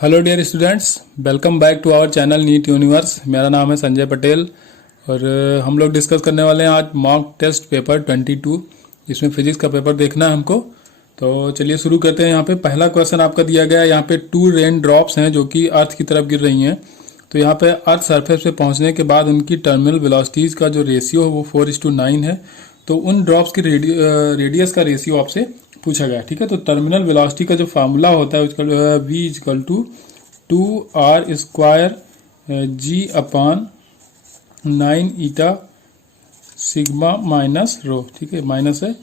Hello dear students, welcome back to our channel NEET universe. मेरा नाम है संजय पटेल और हम लोग डिस्कस करने वाले हैं आज मॉक टेस्ट पेपर 22। इसमें फिजिक्स का पेपर देखना है हमको। तो चलिए शुरू करते हैं। यहाँ पे पहला क्वेश्चन आपका दिया गया है। यहाँ पे 2 रेन ड्रॉप्स हैं जो कि अर्थ की तरफ गिर रही हैं। तो यहाँ पे अर्थ सरफेस पे पहुंचने के बाद उनकी टर्मिनल वेलोसिटीज का जो रेशियो है वो 4:9 है। तो उन ड्रॉप्स की रेडियस का रेशियो आपसे पूछा गया। ठीक है, तो टर्मिनल वेलोसिटी का जो फार्मूला होता है उसका v equal to 2r² g upon 9 eta sigma minus rho. ठीक है, माइनस है।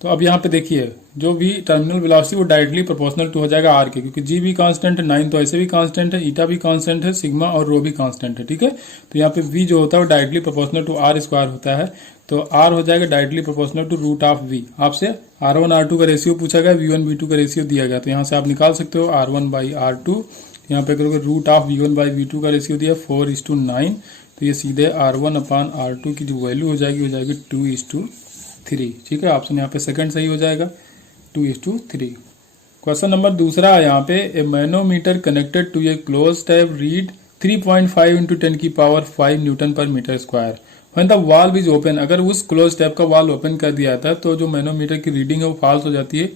तो अब यहाँ पे देखिए जो भी टर्मिनल वेलोसिटी वो डायरेक्टली प्रोपोर्शनल टू हो जाएगा आर के, क्योंकि जी भी कांस्टेंट है, 9 तो ऐसे भी कांस्टेंट है, ईटा भी कांस्टेंट है, सिग्मा और रो भी कांस्टेंट है। ठीक है, तो यहाँ पे वी जो होता है वो directly proportional to r square होता है। तो आर हो जाएगा directly proportional to root of v. आपसे R1 R2 का रेशियो पूछा गया, V1 V2 का रेशियो दिया गया। तो यहाँ से आप निकाल सकते हो R1 बाई R2। यहाँ पे करोगे root of V1 by V2 का रेशियो दिया 4:9। तो ये सीधे R1 अपान R2 की जो वैल्यू हो जाएगी 2:3। ठीक है, ऑप्शन यहाँ पे सेकंड सही हो जाएगा, 2:3। क्वेश्चन नंबर दूसरा है यहाँ पे, a manometer connected to a close tap read 3.5 into 10⁻5 newton per metre square when the valve is open. अगर उस क्लोज टैब का वाल्व ओपन कर दिया था तो जो मैनोमीटर की रीडिंग है वो फॉल्स हो जाती है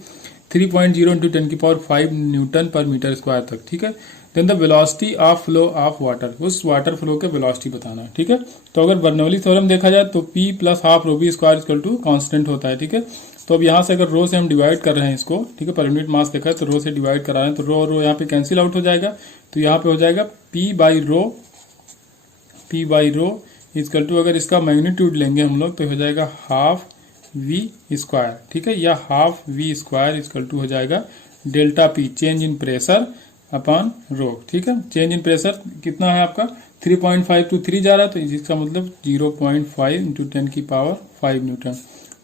3.0 into 10⁻5 newton per metre square तक। ठीक है, then the velocity of flow of water, उस वाटर फ्लो के वेलोसिटी बताना है। ठीक है, तो अगर बर्नौली थ्योरम देखा जाए तो P plus half rho b square equal to constant होता है। ठीक है, तो अब यहाँ से अगर रो से हम डिवाइड कर रहे हैं इसको, ठीक है, पर यूनिट मास देखा है तो रो से डिवाइड करा रहे हैं तो रो और रो यहाँ पे कैंसिल आउट हो जाएगा। तो यहाँ पे हो जाएगा P by rho equal to, अगर इसका मैग्नीट्यूड लेंगे हम लोग तो हो जाएगा हाफ वी स्क्वायर। ठीक है, या half v square equal to हो जाएगा delta p, change in pressure upon rho. ठीक है, चेंज इन प्रेशर कितना है आपका 3.5 to 3 जा रहा है, तो इसका मतलब 0.5 इंटू 10⁻5 न्यूटन।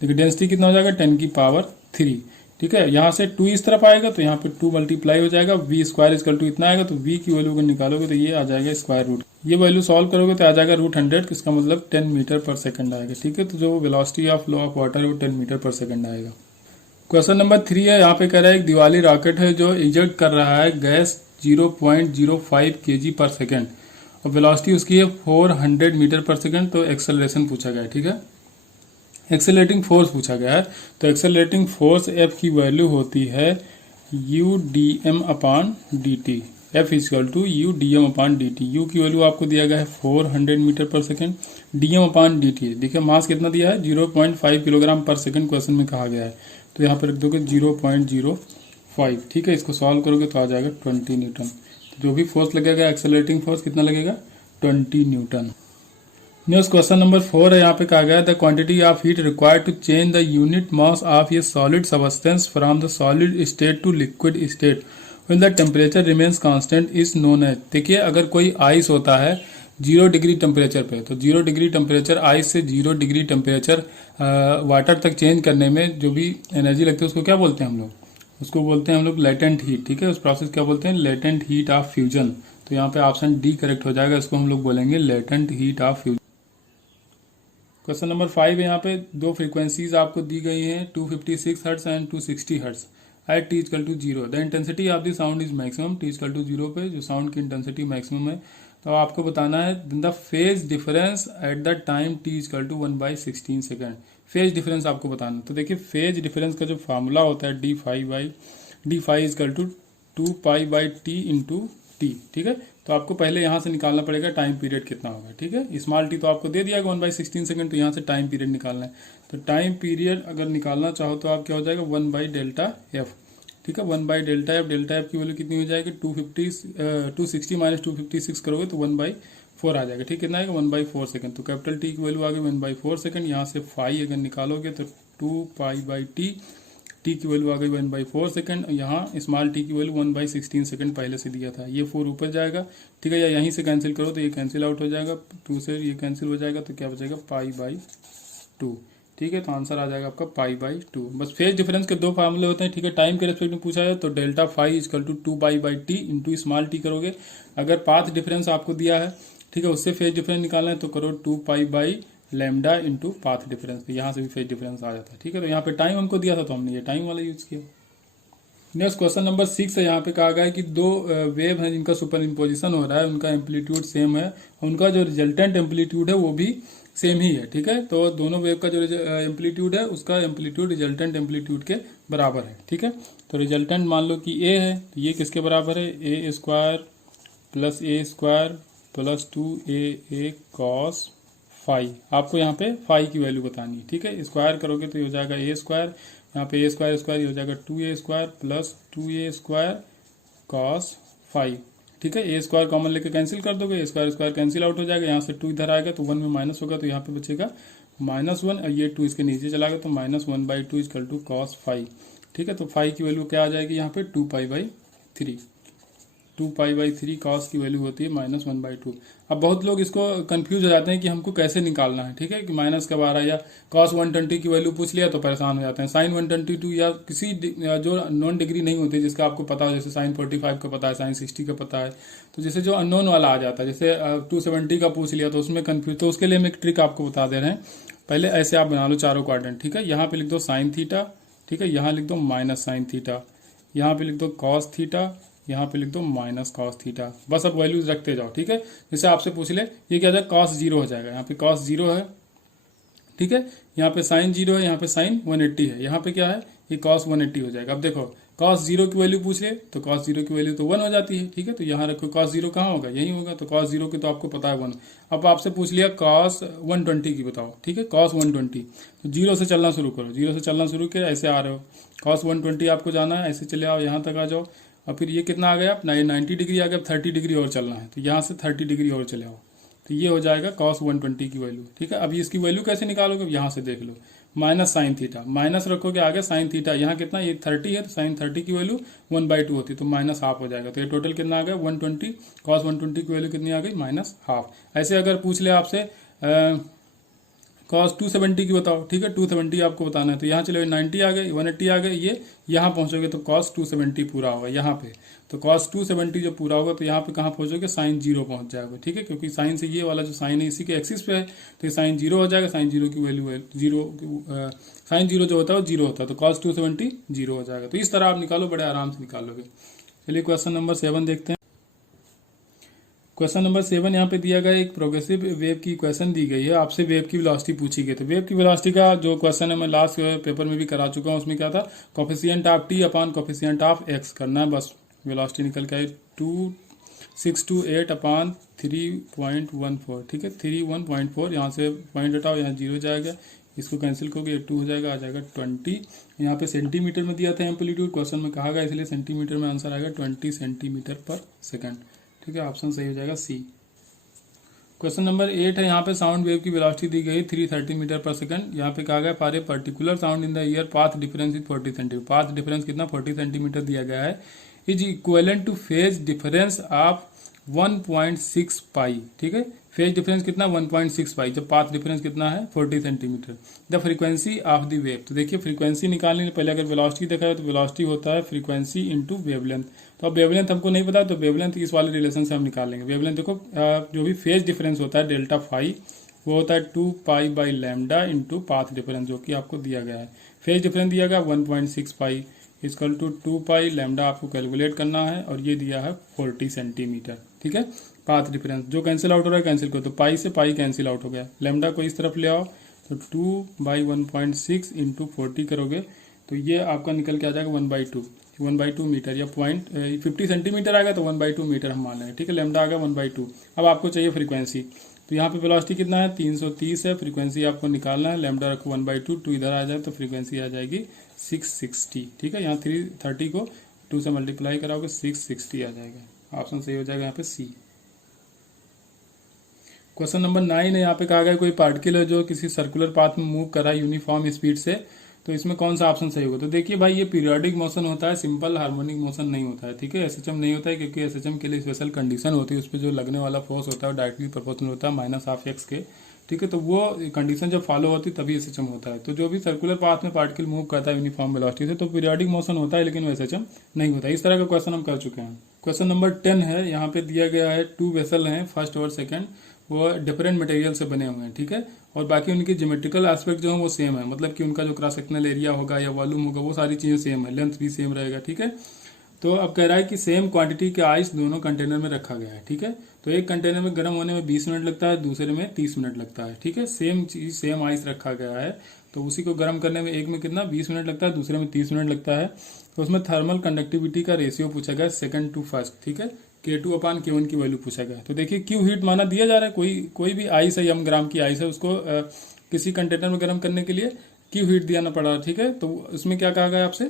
देखिए डेंसिटी कितना हो जाएगा 10⁻3। ठीक है, यहाँ से 2 इस तरफ आएगा तो यहाँ पे 2 मल्टीप्लाई हो जाएगा, वी स्क्वायर इक्वल टू इतना आएगा। तो वी की वैल्यू अगर निकालोगे तो ये आ जाएगा स्क्वायर रूट। ये वैल्यू सॉल्व करोगे तो आ जाएगा √100, इसका मतलब 10 मीटर पर सेकंड आएगा। ठीक है, तो जो velocity of flow of water है वो 10 मीटर पर सेकंड आएगा। क्वेश्चन नंबर 3 है। यहाँ पे कह रहा है एक दिवाली रॉकेट है जो इजेक्ट कर रहा है गैस 0.05 kg पर सेकंड और वेलोसिटी उसकी है 400 मीटर पर सेकंड। तो एक्सेलरेशन पूछा गया है। ठीक है, एक्सेलरेटिंग फोर्स पूछा गया है। तो एक्सेलरेटिंग फोर्स F की वैल्यू होती है UdM upon dt। F equal to UdM upon dt। U की वैल्यू आपको दिया गया है 400 मीटर पर सेकंड, dm अपान dt। देखिए मास कितना दिया है 0.5 किलोग्राम पर सेकंड क्वेश्चन में कहा गया है। तो यहाँ पर रख दोगे 0.05। ठीक है, इसको सॉल्व करोगे तो आ जाएगा 20 न्यूटन। तो जो भी फोर्स लगेगा एक्सेलरेटिंग फोर्स कितना लगेगा 20 न्यूटन। नेक्स्ट क्वेश्चन नंबर 4 है। यहाँ पे कहा गया the quantity of heat required to change the unit mass of a solid substance from the solid state to liquid state when the temperature remains constant is known as. देखिए अगर कोई ice होता है 0 डिग्री टेम्परेचर पे, तो 0 degree temperature ice से 0 degree temperature water तक change करने में जो भी एनर्जी लगती है उसको क्या बोलते हैं हम लोग, उसको बोलते हैं हम लोग लेटेंट हीट। ठीक है, उस प्रोसेस क्या बोलते हैं लेटेंट हीट ऑफ फ्यूजन। तो यहाँ पे ऑप्शन डी करेक्ट हो जाएगा, इसको हम लोग बोलेंगे latent heat of fusion. Question number 5 है। यहाँ पे दो फ्रीक्वेंसीज आपको दी गई हैं 256 hertz and 260 hertz at t equal to 0। The intensity of the sound is maximum. t equal to 0 पे जो साउंड की इंटेंसिटी मैक्सिमम है। तो आपको बताना है the phase difference at the time t equal to 1/16 second. Phase difference आपको बताना। तो देखिए फेज डिफरेंस का जो फार्मूला होता है d phi equal to 2π/t into t। ठीक है, तो आपको पहले यहाँ से निकालना पड़ेगा टाइम पीरियड कितना होगा। ठीक है, स्मॉल टी तो आपको दे दिया 1/16 सेकंड, तो यहाँ से टाइम पीरियड निकालना है। तो टाइम पीरियड अगर निकालना चाहो तो आप क्या हो जाएगा 1/Δf। ठीक है, 1/Δf। डेल्टा एफ की वैल्यू कितनी हो जाएगी 260 माइनस 256 करोगे तो 1/4 आ जाएगा। ठीक, कितना आएगा 1/4 सेकंड। तो कैपिटल टी की वैल्यू आ गई 1/4 सेकंड। यहाँ से फाई अगर निकालोगे तो 2π/t, टी की वैल्यू आ गई 1/4 सेकंड। यहाँ स्मॉल टी की वैल्यू 1/16 सेकंड पहले से दिया था। ये 4 ऊपर जाएगा। ठीक है, या यहीं से कैंसिल करो तो ये कैंसिल आउट हो जाएगा, 2 से ये कैंसिल हो जाएगा तो क्या बचेगा π/2। ठीक है, तो आंसर आ जाएगा आपका π/2। बस फेज डिफरेंस के दो फार्मूले होते हैं। ठीक है, टाइम के रेस्पेक्ट में पूछा है तो delta phi equal to 2π/t into small t करोगे। अगर पाथ डिफरेंस आपको दिया है, ठीक है, उससे फेज डिफरेंस निकालना है तो करो 2π/λ इंटू पाथ डिफरेंस। यहाँ से भी फेज डिफरेंस आ जाता है। ठीक है, तो यहाँ पे टाइम हमको दिया था तो हमने ये टाइम वाला यूज किया। नेक्स्ट क्वेश्चन नंबर 6 है। यहाँ पे कहा गया है कि दो वेव हैं जिनका सुपर इम्पोजिशन हो रहा है, उनका एम्पलीट्यूड सेम है, उनका जो रिजल्टेंट एम्पलीट्यूड है वो भी सेम ही है। ठीक है, तो दोनों वेव का जो एम्पलीट्यूड है उसका एम्पलीट्यूड रिजल्टेंट एम्पलीट्यूड के बराबर है। ठीक है, तो रिजल्टेंट मान लो कि ए है, तो ये किसके बराबर है, ए square plus A square plus 2a cos phi. आपको यहाँ पे फाई की वैल्यू बतानी है। ठीक है, स्क्वायर करोगे तो ये हो जाएगा ए स्क्वायर, यहाँ पे ए स्क्वायर स्क्वायर ये हो जाएगा 2a square plus 2a square cos phi. ठीक है, ए स्क्वायर कॉमन लेके कैंसिल कर दोगे, a square square cancel out हो जाएगा, यहाँ से 2 इधर आएगा तो 1 में माइनस होगा, तो यहाँ पे बचेगा -1 और ये 2 इसके नीचे चला गया तो -1/2 इक्वल टू कॉस फाई। ठीक है, तो फाई की वैल्यू क्या आ जाएगी यहाँ पे 2π/3। 2π/3 कॉस की वैल्यू होती है -1/2। अब बहुत लोग इसको कंफ्यूज हो जाते हैं कि हमको कैसे निकालना है। ठीक है, कि माइनस कब आ रहा है, या cos 120 की वैल्यू पूछ लिया तो परेशान हो जाते हैं। sin 122 या किसी जो नॉन डिग्री नहीं होती जिसका आपको पता हो, जैसे sin 45 का पता है, sin 60 का पता है, तो जैसे जो अननोन वाला आ जाता है, जैसे 270 का पूछ लिया तो उसमें कंफ्यूज, तो उसके लिए हम एक ट्रिक आपको बता दे रहे हैं। पहले ऐसे आप बना लो चारों क्वाड्रेंट। ठीक है, यहाँ पे लिख दो साइन थीटा, ठीक है, यहाँ लिख दो माइनस साइन थीटा, यहाँ पे लिख दो कॉस थीटा, यहाँ पे लिख दो माइनस कॉस थीटा। बस अब वैल्यूज रखते जाओ। ठीक है, जैसे आपसे पूछ ले ये क्या हो जाएगा, कॉस 0 हो जाएगा, यहाँ पे कॉस 0 है। ठीक है, यहाँ पे साइन 0 है, यहाँ पे साइन 180 है, यहाँ पे क्या है, ये कॉस 180 हो जाएगा। अब देखो कॉस 0 की वैल्यू पूछ ले तो कॉस 0 की वैल्यू तो 1 हो जाती है। ठीक है, तो यहाँ रखो कॉस 0 कहाँ होगा, यही होगा, तो कॉस 0 की तो आपको पता है 1। अब आपसे पूछ लिया कॉस 120 की बताओ। ठीक है, कॉस 120, तो 0 से चलना शुरू करो, 0 से चलना शुरू किया, ऐसे आ रहे हो, कॉस 120 आपको जाना है, ऐसे चले आओ, यहाँ तक आ जाओ, और फिर ये कितना आ गया, 90 डिग्री आ गया, 30 डिग्री और चलना है, तो यहाँ से 30 डिग्री और चले आओ, तो ये हो जाएगा cos 120 की वैल्यू। ठीक है, अब इसकी वैल्यू कैसे निकालोगे, यहाँ से देख लो, माइनस साइन थीटा, माइनस रखोगे आगे साइन थीटा, यहाँ कितना, ये 30 है तो साइन 30 की वैल्यू 1/2 होती है, तो माइनस हाफ हो जाएगा, तो ये टोटल कितना आ गया 120, cos 120 की वैल्यू कितनी आ गई, माइनस हाफ। ऐसे अगर पूछ ले आपसे cos 270 की बताओ। ठीक है, 270 आपको बताना है, तो यहाँ चले 90 आ गए, 180 आ गए, ये यहाँ पहुंचोगे तो cos 270 पूरा होगा यहाँ पे, तो cos 270 जब पूरा होगा तो यहाँ पे कहाँ पहुंचोगे, साइन 0 पहुंच जाएगा। ठीक है, क्योंकि साइन से ये वाला जो साइन है इसी के एक्सिस पे है, तो ये साइन 0 हो जाएगा, साइन 0 की वैल्यू है 0, साइन 0 जो होता है वो 0 होता है, तो cos 270 0 हो जाएगा। तो इस तरह आप निकालो, बड़े आराम से निकालोगे। चलिए क्वेश्चन नंबर 7 देखते हैं। क्वेश्चन नंबर 7 यहाँ पे दिया गया, एक प्रोग्रेसिव वेव की इक्वेशन दी गई है, आपसे वेव की वेलोसिटी पूछी गई। तो वेव की वेलोसिटी का जो क्वेश्चन है मैं लास्ट पेपर में भी करा चुका हूँ, उसमें क्या था, coefficient of T upon coefficient of x करना है, बस वेलोसिटी निकल के आई 2628 अपॉन 3.14। ठीक है, 31.4, यहाँ से पॉइंट हटाओ, यहाँ 0 जाएगा, इसको कैंसिल करोगे 2 हो जाएगा, आ जाएगा 20। यहाँ पे सेंटीमीटर में दिया था एम्पलीट्यूड, क्वेश्चन में कहा गया, इसलिए सेंटीमीटर में आंसर आएगा 20 सेंटीमीटर पर सेकंड। ठीक है, ऑप्शन सही हो जाएगा सी। क्वेश्चन नंबर 8 है, यहाँ पे साउंड वेव की वेलोसिटी दी गई 330 मीटर पर सेकंड। यहाँ पे कहा गया for a particular sound in the year path difference is 40 centimetre. Path difference कितना, 40 सेंटीमीटर दिया गया है, is equivalent two phase difference of 1.6 पाई। ठीक है, फेज डिफरेंस कितना 1.6 पाई, जब पाथ डिफरेंस कितना है 40 centimetre. The frequency of the wave, तो देखिए फ्रीक्वेंसी निकालने पहले अगर वेलोसिटी देखा है तो वेलोसिटी होता है फ्रीक्वेंसी इंटू वेवलेंथ। तो अब वेवलेंथ हमको नहीं पता, तो वेवलेंथ इस वाले रिलेशन से हम निकालेंगे। वेवलेंथ देखो जो भी फेज डिफरेंस होता है डेल्टा फाई, वो होता है 2π/λ इंटू पाथ डिफरेंस, जो कि आपको दिया गया है। फेज डिफरेंस दिया गया 1.6 पाई इक्वल टू 2π/λ आपको कैलकुलेट करना है, और ये दिया है 40 सेंटीमीटर। ठीक है, पाथ डिफरेंस जो कैंसिल आउट हो रहा है कैंसिल करो, तो पाई से पाई कैंसिल आउट हो गया, लैम्डा को इस तरफ ले आओ, तो 2/1.6 इंटू 40 करोगे तो ये आपका निकल के आ जाएगा 1/2 मीटर, या 50 सेंटीमीटर आएगा तो 1/2 मीटर हम मान लेंगे। ठीक है, लैम्डा आ गया 1/2। अब आपको चाहिए फ्रीक्वेंसी, तो यहाँ पे वेलोसिटी कितना है 330 है, फ्रीक्वेंसी आपको निकालना है, लैम्डा रखो 1/2, 2 इधर आ जाए तो फ्रीक्वेंसी आ जाएगी 660। ठीक है, यहाँ 330 को 2 से मल्टीप्लाई कराओगे 660 आ जाएगा, ऑप्शन सही हो जाएगा यहाँ पे सी। क्वेश्चन नंबर 9 है, यहाँ पे कहा गया कोई पार्टिकल है जो किसी सर्कुलर पाथ में मूव कर रहा है यूनिफॉर्म स्पीड से, तो इसमें कौन सा ऑप्शन सही होगा। तो देखिए भाई, ये पीरियोडिक मोशन होता है, सिंपल हार्मोनिक मोशन नहीं होता है। ठीक है, एसएचएम नहीं होता है, क्योंकि एसएचएम के लिए स्पेशल कंडीशन होती है, उस पर जो लगने वाला फोर्स होता है डायरेक्टली प्रोपोर्शनल होता है -12x के। ठीक है, तो वो कंडीशन जब फॉलो होती है तभी एसएचएम होता है। तो जो भी सर्कुलर पाथ में पार्टिकल मूव करता है यूनिफॉर्म वेलोसिटी से, तो पीरियोडिक मोशन होता है, लेकिन वो एसएचएम नहीं होता। इस तरह का क्वेश्चन हम कर चुके हैं। क्वेश्चन नंबर 10 है, यहाँ पे दिया गया है 2 वेसल हैं, फर्स्ट और सेकंड, वो डिफरेंट मटेरियल से बने हुए हैं। ठीक है, और बाकी उनकी ज्योमेट्रिकल एस्पेक्ट जो है वो सेम है, मतलब कि उनका जो क्रॉस सेक्शनल एरिया होगा या वॉल्यूम होगा वो सारी चीजें सेम है, लेंथ भी सेम रहेगा। ठीक है, तो अब कह रहा है कि सेम क्वांटिटी के आइस दोनों कंटेनर में रखा गया है। ठीक है, तो एक कंटेनर में गर्म होने में 20 मिनट लगता है, दूसरे में 30 मिनट लगता है। ठीक है, सेम चीज सेम आइस रखा गया है, तो उसी को गर्म करने में एक में कितना 20 मिनट लगता है, दूसरे में 30 मिनट लगता है। तो उसमें थर्मल कंडक्टिविटी का रेशियो पूछा गया सेकंड टू फर्स्ट। ठीक है, K2/K1 की वैल्यू पूछा गया। तो देखिए क्यू हीट माना दिया जा रहा है, कोई भी आइस है, m ग्राम की आइस है, उसको किसी कंटेनर में गर्म करने के लिए क्यू हीट दिया पड़ा। ठीक है, तो उसमें क्या कहा गया आपसे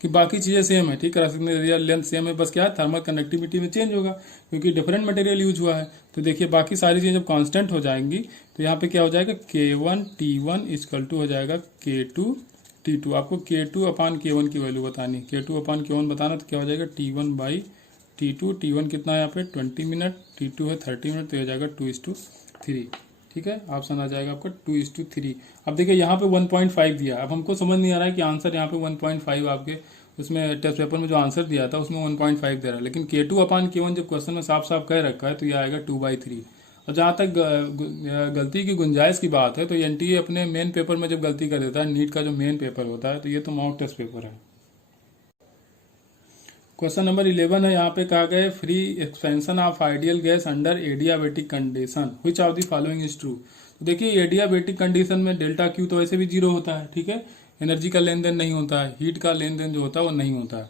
कि बाकी चीजें सेम है। ठीक है, रियल लेंथ सेम है, बस क्या है थर्मल कंडक्टिविटी में चेंज होगा क्योंकि डिफरेंट मटेरियल यूज हुआ है। तो देखिए बाकी सारी चीजें जब कांस्टेंट हो जाएंगी तो यहाँ पे क्या हो जाएगा K1T1 इक्वल टू हो जाएगा K2T2। आपको K2/K1 की वैल्यू बतानी, K2/K1 बताना, तो क्या हो जाएगा T1/T2। T1 कितना है यहाँ पे 20 मिनट, T2 है 30 मिनट, तो हो जाएगा 2:3। ठीक है, ऑप्शन आ जाएगा आपका 2:3। अब देखिए यहाँ पे 1.5 दिया, अब हमको समझ नहीं आ रहा है कि आंसर यहाँ पे 1.5 आपके उसमें टेस्ट पेपर में जो आंसर दिया था उसमें 1.5 दे रहा है, लेकिन K2/K1 जब क्वेश्चन में साफ साफ कह रखा है तो ये आएगा 2/3। और जहां तक गलती की गुंजाइश की बात है तो एनटीए अपने मेन पेपर में जब गलती कर देता है, नीट का जो मेन पेपर होता है, तो ये तो मॉक टेस्ट पेपर है। क्वेश्चन नंबर 11 है, यहाँ पे कहा गया free expansion of ideal gas under adiabatic condition, which of the following is true. तो देखिए एडियाबेटिक कंडीशन में डेल्टा क्यू तो वैसे भी 0 होता है। ठीक है, एनर्जी का लेन देन नहीं होता है, हीट का लेन देन जो होता है वो नहीं होता है,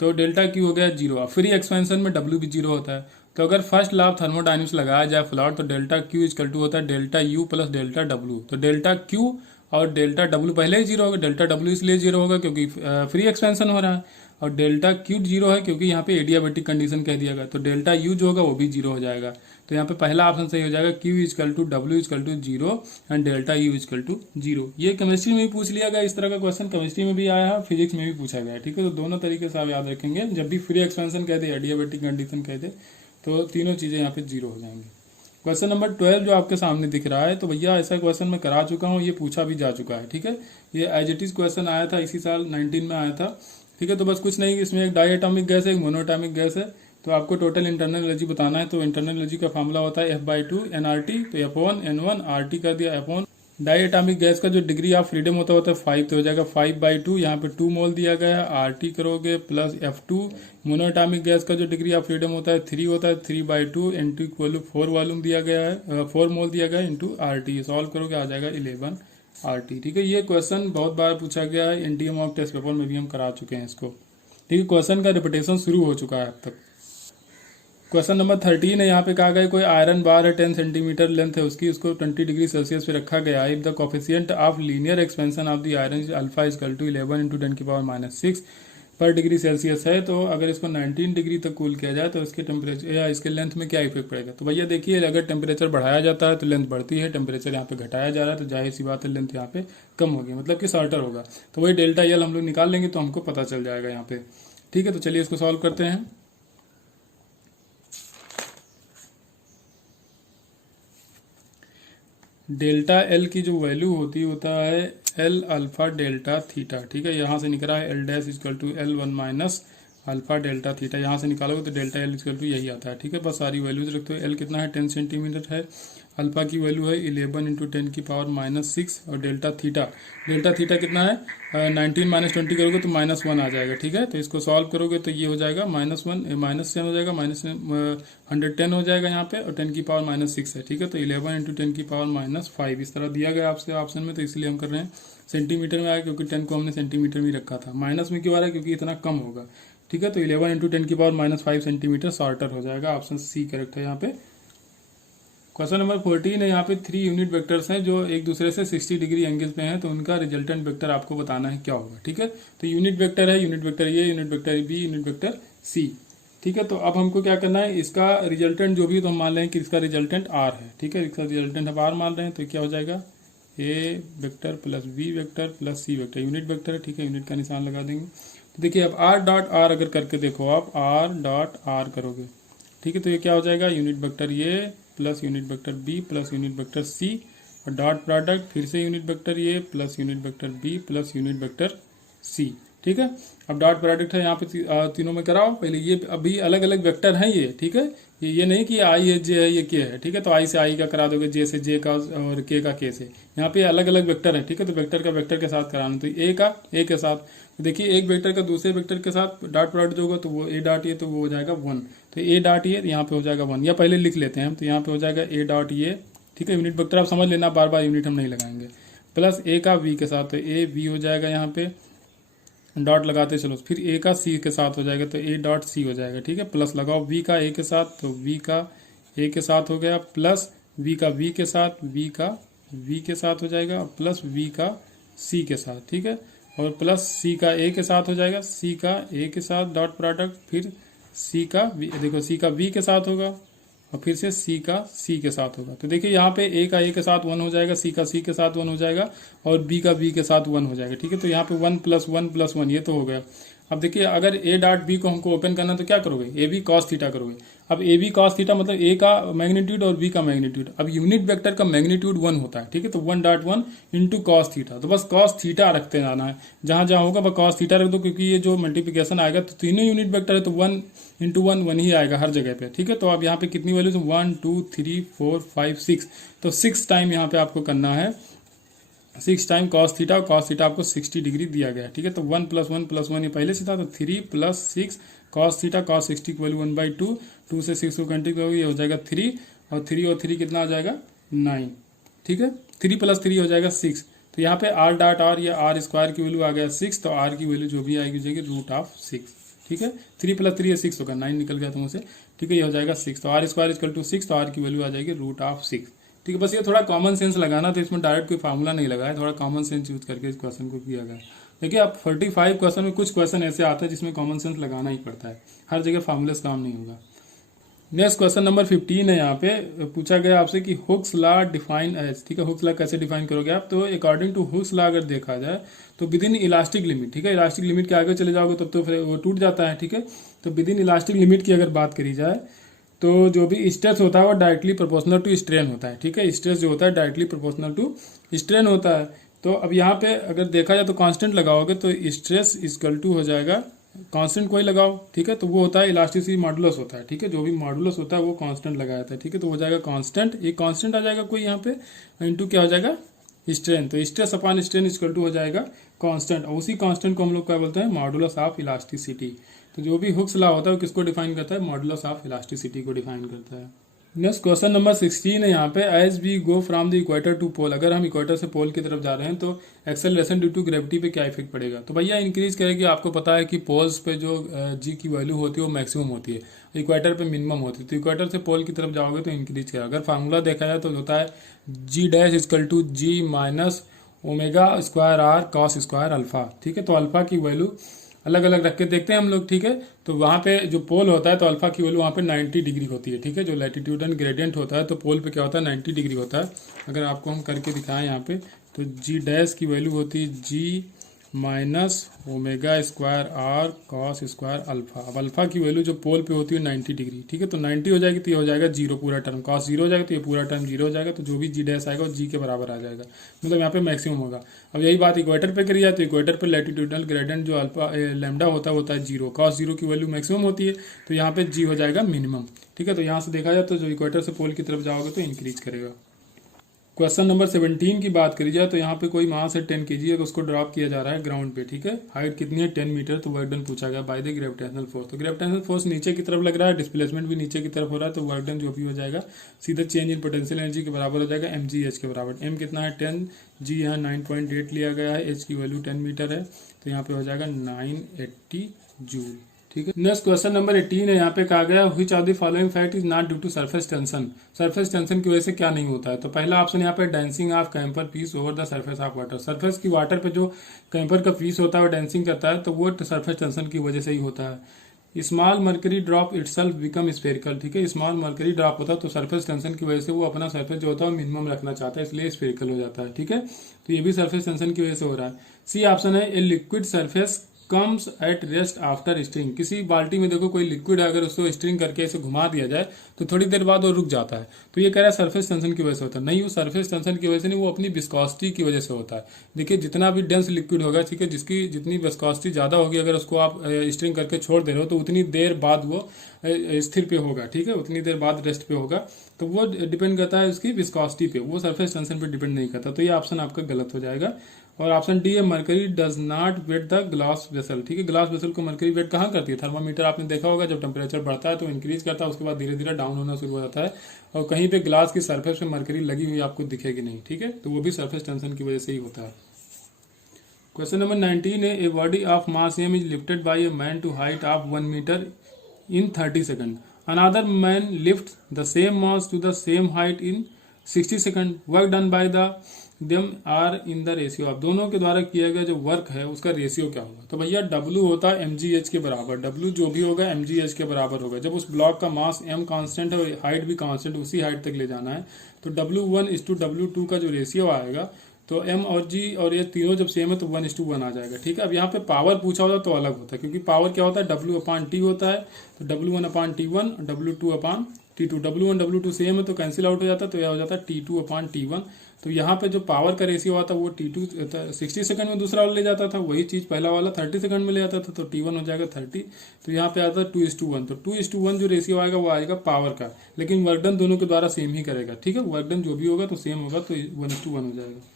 तो डेल्टा क्यू हो गया 0। फ्री एक्सपेंशन में डब्ल्यू भी 0 होता है। तो अगर फर्स्ट लॉ ऑफ थर्मोडायनेमिक्स लगाया जाए फ्लॉट, तो डेल्टा क्यू इक्वल टू होता है delta U plus delta W. तो डेल्टा क्यू और डेल्टा डब्ल्यू पहले ही 0 होगा, डेल्टा डब्ल्यू इसलिए 0 होगा क्योंकि फ्री एक्सपेंशन हो रहा है, और डेल्टा क्यू 0 है क्योंकि यहाँ पे एडियाबेटिक कंडीशन कह दिया गया, तो डेल्टा यू जो होगा वो भी 0 हो जाएगा। तो यहाँ पे पहला ऑप्शन सही हो जाएगा, Q equal to W equal to 0 and delta U equal to 0। ये केमिस्ट्री में भी पूछ लिया गया, इस तरह का क्वेश्चन केमिस्ट्री में भी आया है, फिजिक्स में भी पूछा गया है। ठीक है, तो दोनों तरीके से आप याद रखेंगे, जब भी फ्री एक्सपेंशन कह दे एडियाबेटिक कंडीशन कह दे तो तीनों चीजें यहाँ पे 0 हो जाएंगी। क्वेश्चन नंबर 12 जो आपके सामने दिख रहा है, तो भैया ऐसा क्वेश्चन मैं करा चुका हूँ, ये पूछा भी जा चुका है। ठीक है, ये एज इट इज क्वेश्चन आया था, इसी साल 19 में आया था। ठीक है, तो बस कुछ नहीं, इसमें एक डाई एटॉमिक गैस है, एक मोनोएटॉमिक गैस है, तो आपको टोटल इंटरनल एनर्जी बताना है। तो इंटरनल एनर्जी का फॉर्मूला होता है F/2 nRT, तो F1N1 RT कर दिया F1। डाई एटॉमिक गैस का जो डिग्री ऑफ फ्रीडम होता है 5, तो हो जाएगा 5/2, यहाँ पे 2 मोल दिया गया है, RT करोगे प्लस F2। मोनोएटॉमिक गैस का जो डिग्री ऑफ फ्रीडम होता है 3 होता है, 3/2 इंटू इक्वल 4 वॉल्यूम दिया गया है, 4 मोल दिया गया है इंटू RT, सॉल्व करोगे आ जाएगा 11 RT। ठीक है, ये क्वेश्चन बहुत बार पूछा गया है, एनटीए मॉक टेस्ट पेपर में भी हम करा चुके हैं इसको। ठीक है, क्वेश्चन का रिपीटेशन शुरू हो चुका है अब तक। क्वेश्चन नंबर 13 है, यहाँ पे कहा गया कोई आयरन बार है 10 सेंटीमीटर लेंथ है उसकी, उसको 20 डिग्री सेल्सियस पे रखा गया है। If the coefficient of linear expansion of the iron alpha equal to 11 into 10⁻⁶ per degree Celsius है, तो अगर इसको 19 डिग्री तक कूल किया जाए तो इसके टेम्परेचर या इसके लेंथ में क्या इफेक्ट पड़ेगा। तो भैया देखिए अगर टेम्परेचर बढ़ाया जाता है तो लेंथ बढ़ती है, टेम्परेचर यहाँ पे घटाया जा रहा है तो जाहिर सी बात है लेंथ यहाँ पे कम होगी, मतलब कि शॉर्टर होगा। तो वही डेल्टा एल हम लोग निकाल लेंगे तो हमको पता चल जाएगा यहाँ पे। ठीक है, तो चलिए इसको सॉल्व करते हैं। डेल्टा एल की जो वैल्यू होता है एल अल्फा डेल्टा थीटा। ठीक है, यहाँ से निकला है L dash equal to L1 minus alpha delta theta, यहाँ से निकालोगे तो डेल्टा एल इक्वल टू यही आता है। ठीक है, बस सारी वैल्यूज रखते हो। एल कितना है 10 सेंटीमीटर है, अल्फा की वैल्यू है 11 इंटू 10⁻⁻�6 और डेल्टा थीटा कितना है 19 माइनस 20 करोगे तो -1 आ जाएगा। ठीक है, तो इसको सॉल्व करोगे तो ये हो जाएगा -1 -10 हो जाएगा, -110 हो जाएगा यहाँ पे, और 10⁻⁻6 है। ठीक है, तो 11 इंटू 10⁻⁵ इस तरह दिया गया आपसे ऑप्शन में, तो इसलिए हम कर रहे हैं सेंटीमीटर में आया क्योंकि 10 को हमने सेंटीमीटर में रखा था। माइनस में क्यों आ रहा है क्योंकि इतना कम होगा। ठीक है, तो 11 इंटू 10⁻⁵ सेंटीमीटर शॉर्टर हो जाएगा, ऑप्शन सी करेक्ट है यहाँ पे। क्वेश्चन नंबर 14 है, यहाँ पे 3 यूनिट वेक्टर्स हैं जो एक दूसरे से 60 डिग्री एंगल पे हैं, तो उनका रिजल्टेंट वेक्टर आपको बताना है क्या होगा। ठीक है, तो यूनिट वेक्टर है, unit vector a, unit vector b, unit vector c. ठीक है, तो अब हमको क्या करना है, इसका रिजल्टेंट जो भी तो हम मान लें कि इसका रिजल्टेंट आर है। ठीक है, इसका रिजल्टेंट हम आर मान रहे हैं, तो क्या हो जाएगा A vector plus B vector plus C vector, unit vector है। ठीक है, यूनिट का निशान लगा देंगे। तो देखिए अब आर डॉट आर अगर करके देखो आप, आर डॉट आर करोगे, ठीक है, तो ये क्या हो जाएगा unit vector a plus unit vector b plus unit vector c, और डॉट प्रोडक्ट फिर से unit vector a plus unit vector b plus unit vector c. ठीक है। अब डॉट प्रोडक्ट है यहाँ पे तीनों में कराओ पहले। ये अभी अलग अलग वेक्टर हैं ये, ठीक है। ये नहीं कि आई है जे है ये के है, ठीक है। तो आई से आई का करा दोगे, जे से जे का और के का के से। यहाँ पे अलग अलग वेक्टर है, ठीक है। तो वेक्टर का वेक्टर के साथ कराना, तो ए का ए के साथ। तो देखिए एक वेक्टर का दूसरे वेक्टर के साथ डॉट प्रोडक्ट जो होगा तो वो ए डॉट ये, तो वो हो जाएगा 1। तो ए डॉट ये यहाँ पे हो जाएगा 1, या पहले लिख लेते हैं हम। तो यहाँ पे हो जाएगा ए डॉट ये, ठीक है। यूनिट वेक्टर आप समझ लेना, बार बार यूनिट हम नहीं लगाएंगे। प्लस ए का वी के साथ, तो ए वी हो जाएगा यहाँ पे, डॉट लगाते चलो। फिर ए का सी के साथ हो जाएगा, तो ए डॉट सी हो जाएगा, ठीक है। प्लस लगाओ वी का ए के साथ, तो वी का ए के साथ हो गया। प्लस वी का वी के साथ, वी का वी के साथ हो जाएगा। प्लस वी का सी के साथ, ठीक है। और प्लस सी का ए के साथ हो जाएगा, सी का ए के साथ डॉट प्रोडक्ट। फिर सी का देखो सी का वी के साथ होगा, और फिर से सी का सी के साथ होगा। तो देखिए यहाँ पे ए का ए के साथ 1 हो जाएगा, सी का सी के साथ 1 हो जाएगा, और बी का बी के साथ 1 हो जाएगा, ठीक है। तो यहाँ पे 1 + 1 + 1 ये तो हो गया। अब देखिए अगर ए डॉट बी को हमको ओपन करना तो क्या करोगे, ए बी कॉस थीटा करोगे। अब ए बी कॉस थीटा मतलब ए का मैग्नीट्यूड और बी का मैग्नीट्यूड। अब यूनिट वेक्टर का मैग्नीट्यूड 1 होता है, ठीक है। तो 1.1 इंटू कॉस थीटा, तो बस कॉस थीटा रखते जाना है, जहां जहां होगा बस कॉस थीटा रख दो, क्योंकि ये जो मल्टीप्लिकेशन आएगा तो तीनों यूनिट वेक्टर है, तो 1 इंटू 1 ही आएगा हर जगह पे, ठीक है। तो अब यहाँ पे कितनी वैल्यू, 1 2 3 4 5 6, तो 6 टाइम यहाँ पे आपको करना है, 6 टाइम कॉस थीटा, और कॉस थीटा आपको 60 डिग्री दिया गया है, ठीक है। तो 1 + 1 + 1 ये पहले से था, तो 3 + 6 कॉस थीटा, कॉस 60 की वैल्यू 1/2, 2 से 6 को कैंसिल करोगे, ये हो जाएगा 3, और 3 कितना आ जाएगा 9, ठीक है। 3 + 3 हो जाएगा 6। तो यहाँ पे r डॉट r या r स्क्वायर की वैल्यू आ गया 6, तो r की वैल्यू जो भी आएगी जाएगी √6, ठीक है। 3 + 3 6 होगा, 9 निकल गया तुमसे, ठीक है। ये हो जाएगा 6, तो r² = 6, तो r की वैल्यू आ जाएगी √6, ठीक है। बस ये थोड़ा कॉमन सेंस लगाना, तो इसमें डायरेक्ट कोई फार्मूला नहीं लगा है, थोड़ा कॉमन सेंस यूज करके इस क्वेश्चन को किया गया। देखिए आप 45 क्वेश्चन में कुछ क्वेश्चन ऐसे आते हैं जिसमें कॉमन सेंस लगाना ही पड़ता है, हर जगह फार्मूले से काम नहीं होगा। नेक्स्ट क्वेश्चन नंबर 15 है। यहाँ पे पूछा गया आपसे कि हुक्स लॉ डिफाइन एज, ठीक है। हुक्स लॉ कैसे डिफाइन करोगे आप, तो अकॉर्डिंग टू हुक्स लॉ अगर देखा जाए तो विद इन इलास्टिक लिमिट, ठीक है। इलास्टिक लिमिट के आगे चले जाओगे तब तो फिर वो टूट जाता है, ठीक है। तो विद इन इलास्टिक लिमिट की अगर बात करी जाए तो जो भी स्ट्रेस होता है वो डायरेक्टली प्रोपोर्शनल टू स्ट्रेन होता है, ठीक है। स्ट्रेस जो होता है डायरेक्टली प्रोपोर्शनल टू स्ट्रेन होता है। तो अब यहाँ पे अगर देखा जाए तो कांस्टेंट लगाओगे तो स्ट्रेस इक्वल टू हो जाएगा, कांस्टेंट कोई लगाओ, ठीक है। तो वो होता है इलास्टिसिटी मॉडुलस होता है, ठीक है। जो भी मॉडुलस होता है वो कांस्टेंट लगाया जाता है, ठीक है। तो हो जाएगा कांस्टेंट, एक कांस्टेंट आ जाएगा कोई यहाँ पे, इंटू क्या हो जाएगा स्ट्रेन। तो stress upon strain equal to हो जाएगा कांस्टेंट, और उसी कांस्टेंट को हम लोग क्या बोलते हैं, मॉडुलस ऑफ इलास्टिसिटी। तो जो भी हुक्स लॉ होता है वो किसको डिफाइन करता है, मॉडुलस ऑफ इलास्टिसिटी को डिफाइन करता है। नेक्स्ट क्वेश्चन नंबर 16 है। यहाँ पे as we go from the equator to pole, अगर हम इक्वेटर से पोल की तरफ जा रहे हैं तो एक्सेलरेशन ड्यू टू ग्रेविटी पे क्या इफेक्ट पड़ेगा। तो भैया इंक्रीज करेगी, आपको पता है कि पोल्स पे जो जी की वैल्यू होती है वो मैक्सिमम होती है, इक्वेटर पे मिनिमम होती है। तो इक्वेटर से पोल की तरफ जाओगे तो इंक्रीज करेगा। अगर फार्मूला देखा जाए तो होता है G'=G-ओमेगा² cos स्क्वायर अल्फा, ठीक है। तो अल्फा की वैल्यू अलग अलग रख के देखते हैं हम लोग, ठीक है। तो वहां पे जो पोल होता है तो अल्फा की वैल्यू वहां पे 90 डिग्री होती है, ठीक है। जो लैटिट्यूड एंड ग्रेडियंट होता है तो पोल पे क्या होता है 90 डिग्री होता है। अगर आपको हम करके दिखाएं यहाँ पे तो G' की वैल्यू होती है G-ओमेगा² cos स्क्वायर अल्फा। अब अल्फा की वैल्यू जो पोल पे होती है 90 डिग्री, ठीक है। तो 90 हो जाएगी तो ये हो जाएगा 0 पूरा टर्म, cos 0 हो जाएगा तो ये पूरा टर्म 0 हो जाएगा। तो जो भी G' आएगा वो G के बराबर आ जाएगा, मतलब यहाँ पे मैक्सिमम होगा। अब यही बात इक्वेटर पे करी जाए तो इक्वेटर पे लैटिट्यूडनल ग्रेडियंट जो अल्फा लैम्डा होता है 0, cos 0 की वैल्यू मैक्सिमम होती है, तो यहाँ पे G हो जाएगा मिनिमम, ठीक है। तो यहाँ से देखा जाए तो जो इक्वेटर से पोल की तरफ जाओगे तो इंक्रीज करेगा। क्वेश्चन नंबर 17 की बात करी जाए तो यहाँ पे कोई वहां से 10 kg है, उसको ड्रॉप किया जा रहा है ग्राउंड पे, ठीक है। हाइट कितनी है 10 मीटर। तो वर्क डन पूछा गया बाय द ग्रेविटेशनल फोर्स। तो ग्रेविटेशनल फोर्स नीचे की तरफ लग रहा है, डिस्प्लेसमेंट भी नीचे की तरफ हो रहा है, तो वर्क डन जो भी हो जाएगा सीधा चेंज इन पोटेंशियल एनर्जी के बराबर हो जाएगा mgh के बराबर। m कितना है 10, g यहाँ 9.8 लिया गया है, h की वैल्यू 10 मीटर है, तो यहाँ पे हो जाएगा 980 जूल, ठीक है। नेक्स्ट क्वेश्चन नंबर 18 है। यहाँ पे कहा गया which of the following fact is not due to surface tension. Surface tension की वजह से क्या नहीं होता है। तो पहला ऑप्शन यहाँ पे dancing of camper peace over the surface of water. Surface की वाटर पे जो कैंपर का पीस होता है वो डांसिंग करता है, तो वो सरफेस टेंशन की वजह से ही होता है। Small mercury drop itself become spherical, ठीक है। स्मॉल मर्करी ड्रॉप होता है तो सरफेस टेंशन की वजह से वो अपना सरफेस जो होता है मिनिमम रखना चाहता है, इसलिए स्फेरिकल हो जाता है, ठीक है। तो ये भी सरफेस टेंशन की वजह से हो रहा है। सी ऑप्शन है a liquid surface comes at rest after string. किसी बाल्टी में देखो कोई लिक्विड है, अगर उसको स्ट्रिंग करके ऐसे घुमा दिया जाए तो थोड़ी देर बाद वो रुक जाता है। तो ये कह रहा है सरफेस टेंशन की वजह से होता है। नहीं, वो सरफेस टेंशन की वजह से नहीं, वो अपनी विस्कोसिटी की वजह से होता है। देखिए जितना भी डेंस लिक्विड होगा, ठीक है, जिसकी जितनी विस्कोसिटी ज्यादा होगी, अगर उसको आप स्ट्रिंग करके छोड़ दे रहे हो तो उतनी देर बाद वो स्थिर पे होगा, ठीक है, उतनी देर बाद रेस्ट पे होगा। तो वो डिपेंड करता है उसकी विस्कोसिटी पे, वो सरफेस टेंशन पे डिपेंड नहीं करता। तो ये ऑप्शन आपका गलत हो जाएगा। और ऑप्शन डी है mercury does not wet the glass vessel. ठीक है, ग्लास वेसल को मरकरी वेट कहाँ करती है? थर्मामीटर आपने देखा होगा, जब टेम्परेचर बढ़ता है तो इंक्रीज करता है, उसके बाद धीरे धीरे डाउन होना शुरू हो जाता है। और कहीं पे ग्लास की सरफेस पे मरकरी लगी हुई आपको दिखेगी नहीं, ठीक है, तो वो भी सरफेस टेंशन की वजह से ही होता है। क्वेश्चन नंबर 19 है a body of mass m is lifted by a man to height of 1 metre in 30 seconds. Another man lifts the same mass to the same height in 60 seconds. Work done by them are in the ratio of। दोनों के द्वारा किया गया जो work है उसका ratio क्या होगा? तो भैया W होता है mgh के बराबर। W जो भी होगा mgh के बराबर होगा। जब उस ब्लॉक का मास m कांस्टेंट है और हाइट भी कांस्टेंट, उसी हाइट तक ले जाना है, तो W1:W2 का जो रेशियो आएगा, तो m और g और ये तीनों जब सेम है तो 1:1 आ जाएगा। ठीक है, अब यहाँ पे पावर पूछा होता तो अलग होता है, क्योंकि पावर क्या होता है? W/T होता है। तो W1/T1 और W2/T2। W1 W2 सेम है तो कैंसिल आउट हो जाता है, तो यह हो जाता है T2/T1। तो यहाँ पे जो पावर का रेशियो आता है वो T2 60 सेकंड में दूसरा वाला ले जाता था, वही चीज पहला वाला 30 सेकंड में ले जाता था, तो T1 हो जाएगा 30। तो यहाँ पे आता है 2:1। तो 2:1 जो रेशियो आएगा वो आएगा पावर का, लेकिन वर्कडन दोनों के द्वारा सेम ही करेगा। ठीक है, वर्कडन जो भी होगा तो सेम होगा, तो 1:1 हो जाएगा।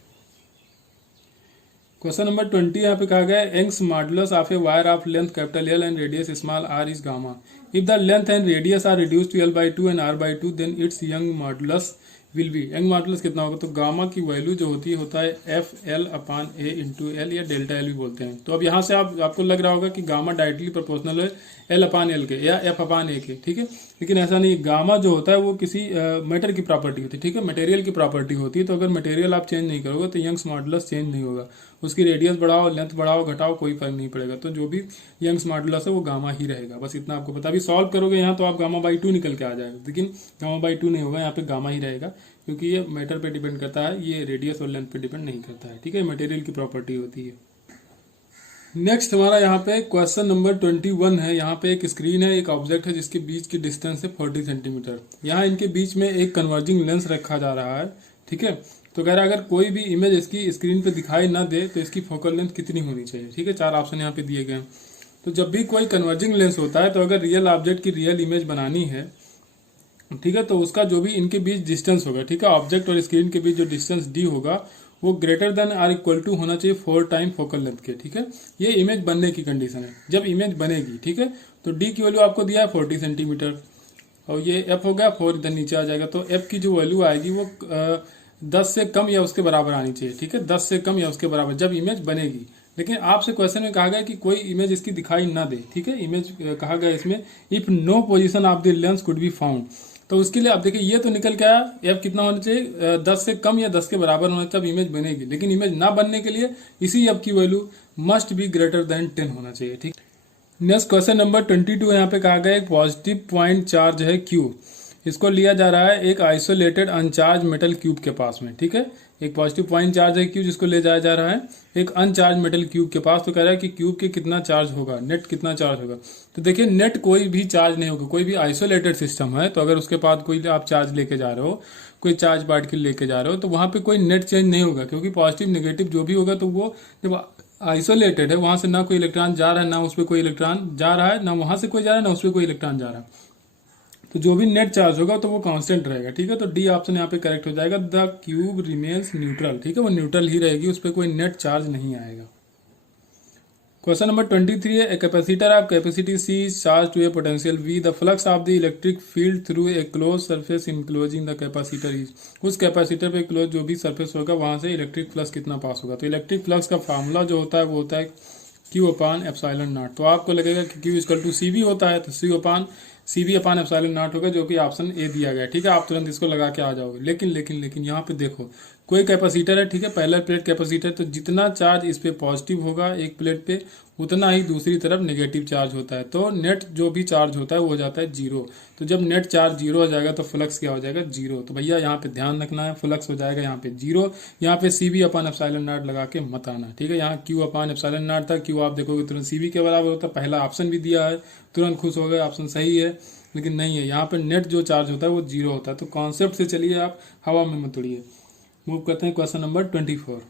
क्वेश्चन नंबर 20 यहाँ पे कहा गया है Young's modulus of a wire of length capital L and radius small r is gamma. If the length and radius are reduce to L/2 and R/2 then its Young modulus will be. Young modulus कितना होगा? तो gamma की value जो होता है FL/A into L या delta L भी बोलते हैं। तो अब यहाँ से आपको लग रहा होगा कि गामा डायरेक्टली प्रोपोर्शनल है L/L के या F/A के, ठीक है, लेकिन ऐसा नहीं। गामा जो होता है वो किसी मैटर की प्रॉपर्टी होती है, ठीक है, मटेरियल की प्रॉपर्टी होती है। तो अगर मटेरियल आप चेंज नहीं करोगे तो यंग्स मॉडुलस चेंज नहीं होगा। उसकी रेडियस बढ़ाओ, लेंथ बढ़ाओ, घटाओ, कोई फर्क नहीं पड़ेगा। तो जो भी यंग्स मॉडुलस है वो गामा ही रहेगा। बस इतना आपको पता। अभी सॉल्व करोगे यहाँ तो आप गामा/2 निकल के आ जाएगा, लेकिन गामा/2 नहीं होगा, यहाँ पे गामा ही रहेगा, क्योंकि ये मैटर पे डिपेंड करता है, ये रेडियस और लेंथ पे डिपेंड नहीं करता है। ठीक है, मटेरियल की प्रॉपर्टी होती है। नेक्स्ट हमारा यहाँ पे क्वेश्चन नंबर 21 है। यहाँ पे एक स्क्रीन है, एक ऑब्जेक्ट है जिसके बीच की डिस्टेंस है 40 सेंटीमीटर। यहाँ इनके बीच में एक कन्वर्जिंग लेंस रखा जा रहा है। ठीक है, तो कह रहा है अगर कोई भी इमेज इसकी स्क्रीन पे दिखाई ना दे तो इसकी फोकल लेंथ कितनी होनी चाहिए। ठीक है, 4 ऑप्शन यहाँ पे दिए गए हैं। तो जब भी कोई कन्वर्जिंग लेंस होता है तो अगर रियल ऑब्जेक्ट की रियल इमेज बनानी है, ठीक है, तो उसका जो भी इनके बीच डिस्टेंस होगा, ठीक है, ऑब्जेक्ट और स्क्रीन के बीच जो डिस्टेंस d होगा वो greater than or equal to होना चाहिए 4 टाइम फोकल लेंथ के। ठीक है, ये इमेज बनने की कंडीशन है। जब इमेज बनेगी, ठीक है, तो d की वैल्यू आपको दिया है 40 सेंटीमीटर और ये f हो गया 4, इधर नीचे आ जाएगा। तो f की जो वैल्यू आएगी वो 10 से कम या उसके बराबर आनी चाहिए। ठीक है, 10 से कम या उसके बराबर जब इमेज बनेगी। लेकिन आपसे क्वेश्चन में कहा गया कि कोई इमेज इसकी दिखाई ना दे। ठीक है, इमेज कहा गया इसमें if no position of the lens could be found. तो उसके लिए आप देखिए ये तो निकल के आया, एफ कितना होना चाहिए? 10 से कम या 10 के बराबर होना चाहिए, तब इमेज बनेगी। लेकिन इमेज ना बनने के लिए इसी एफ की value must be greater than 10 होना चाहिए। ठीक, नेक्स्ट क्वेश्चन नंबर 22 यहाँ पे कहा गया एक पॉजिटिव पॉइंट चार्ज है Q। इसको लिया जा रहा है एक आइसोलेटेड अनचार्ज मेटल क्यूब के पास में। ठीक है, एक पॉजिटिव पॉइंट चार्ज है Q जिसको ले जाया जा रहा है एक अनचार्ज मेटल क्यूब के पास। तो कह रहा है कि क्यूब के कितना चार्ज होगा, नेट कितना चार्ज होगा। तो देखिए नेट कोई भी चार्ज नहीं होगा, कोई भी आइसोलेटेड सिस्टम है। तो अगर उसके पास कोई आप चार्ज लेके जा रहे हो, कोई चार्ज पार्टिकल लेके जा रहे हो, तो वहां पे कोई नेट चेंज नहीं होगा, क्योंकि पॉजिटिव नेगेटिव जो भी होगा तो वो जब आइसोलेटेड है वहां से ना कोई इलेक्ट्रॉन जा रहा है, ना उस पर कोई इलेक्ट्रॉन जा रहा है, ना वहां से कोई जा रहा है, ना उस पर कोई इलेक्ट्रॉन जा रहा है। तो जो भी नेट चार्ज होगा तो वो कांस्टेंट रहेगा। ठीक है, तो डी ऑप्शन यहाँ पे करेक्ट हो जाएगा। The cube remains neutral. ठीक है, वो न्यूट्रल ही रहेगी, उस पर कोई नेट चार्ज नहीं आएगा। क्वेश्चन नंबर 23 है a capacitor of capacity C charge to a potential V। The flux of the electric field through a close surface enclosing the capacitor is. उस कैपेसिटर पे क्लोज जो भी सरफेस होगा वहां से इलेक्ट्रिक फ्लक्स कितना पास होगा। तो इलेक्ट्रिक फ्लक्स का फार्मूला जो होता है वो होता है Q/ε0। तो आपको लगेगा कि Q=CV होता है, तो CV/ε0 होगा, जो कि ऑप्शन ए दिया गया है। ठीक है, आप तुरंत इसको लगा के आ जाओगे। लेकिन यहाँ पे देखो कोई कैपेसिटर है, ठीक है, पहला प्लेट कैपेसिटर, तो जितना चार्ज इस पे पॉजिटिव होगा एक प्लेट पे उतना ही दूसरी तरफ नेगेटिव चार्ज होता है। तो नेट जो भी चार्ज होता है वो हो जाता है जीरो। तो जब नेट चार्ज जीरो हो जाएगा तो फ्लक्स क्या हो जाएगा, जीरो। तो भैया यहाँ पे ध्यान रखना है, फ्लक्स हो जाएगा यहाँ पे जीरो। यहाँ पे CV अपान एप्सिलॉन नॉट लगा के मत आना, ठीक है। यहाँ Q अपान एप्सिलॉन नॉट था, Q आप देखोगे तुरंत CV के बराबर होता है। पहला ऑप्शन भी दिया है, तुरंत खुश हो गए, ऑप्शन सही है, लेकिन नहीं है। यहाँ पे नेट जो चार्ज होता है वो जीरो होता है। तो कॉन्सेप्ट से चलिए, आप हवा में मत उड़िए। मूव करते हैं क्वेश्चन नंबर 24।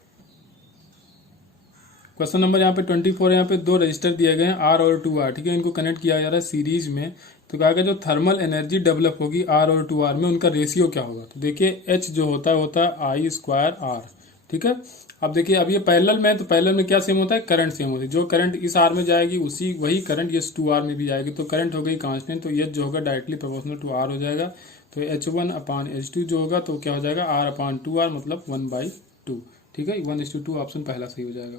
क्वेश्चन नंबर यहाँ पे 24। यहाँ पे दो रजिस्टर दिए गए हैं R और 2R, ठीक है। इनको कनेक्ट किया जा रहा है सीरीज में। तो कहा गया जो थर्मल एनर्जी डेवलप होगी R और 2R में, उनका रेशियो क्या होगा। तो देखिए H जो होता है I स्क्वायर R, ठीक है। अब देखिए, अब ये पैरेलल में है, तो पैरेलल में क्या सेम होता है, करंट सेम होती है। जो करंट इस R में जाएगी उसी वही करंट इस 2R में भी जाएगी। तो करंट हो गई कांस्टेंट, तो H जो होगा डायरेक्टली प्रोपोर्शनल टू R हो जाएगा। तो H1 अपान H2 जो होगा तो क्या हो जाएगा, R अपान 2R, मतलब 1/2, ठीक है। 1:2 ऑप्शन पहला सही हो जाएगा।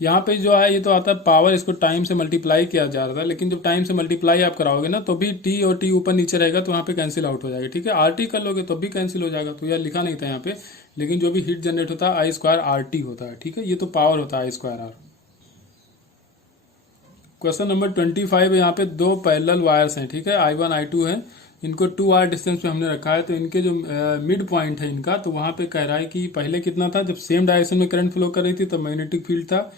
यहाँ पे जो है ये तो आता है पावर, इसको टाइम से मल्टीप्लाई किया जा रहा था, लेकिन जब टाइम से मल्टीप्लाई आप कराओगे ना तो भी T और T ऊपर नीचे रहेगा, तो वहाँ पे कैंसिल आउट हो जाएगा, ठीक है। RT कर लोगे तो भी कैंसिल हो जाएगा। तो यार लिखा नहीं था यहाँ पे, लेकिन जो भी हीट जनरेट होता है I स्क्वायर RT होता है, ठीक है। ये तो पावर होता है I square R। Question number 25 है। यहाँ पे दो पैरेलल वायर्स हैं, ठीक है, I1 I2 है। इनको 2R डिस्टेंस पे हमने रखा है। तो इनके जो मिड पॉइंट है इनका, तो वहां पे कह रहा है कि पहले कितना था, जब सेम डायरेक्शन में करंट फ्लो कर रही थी तो मैग्नेटिक फील्ड था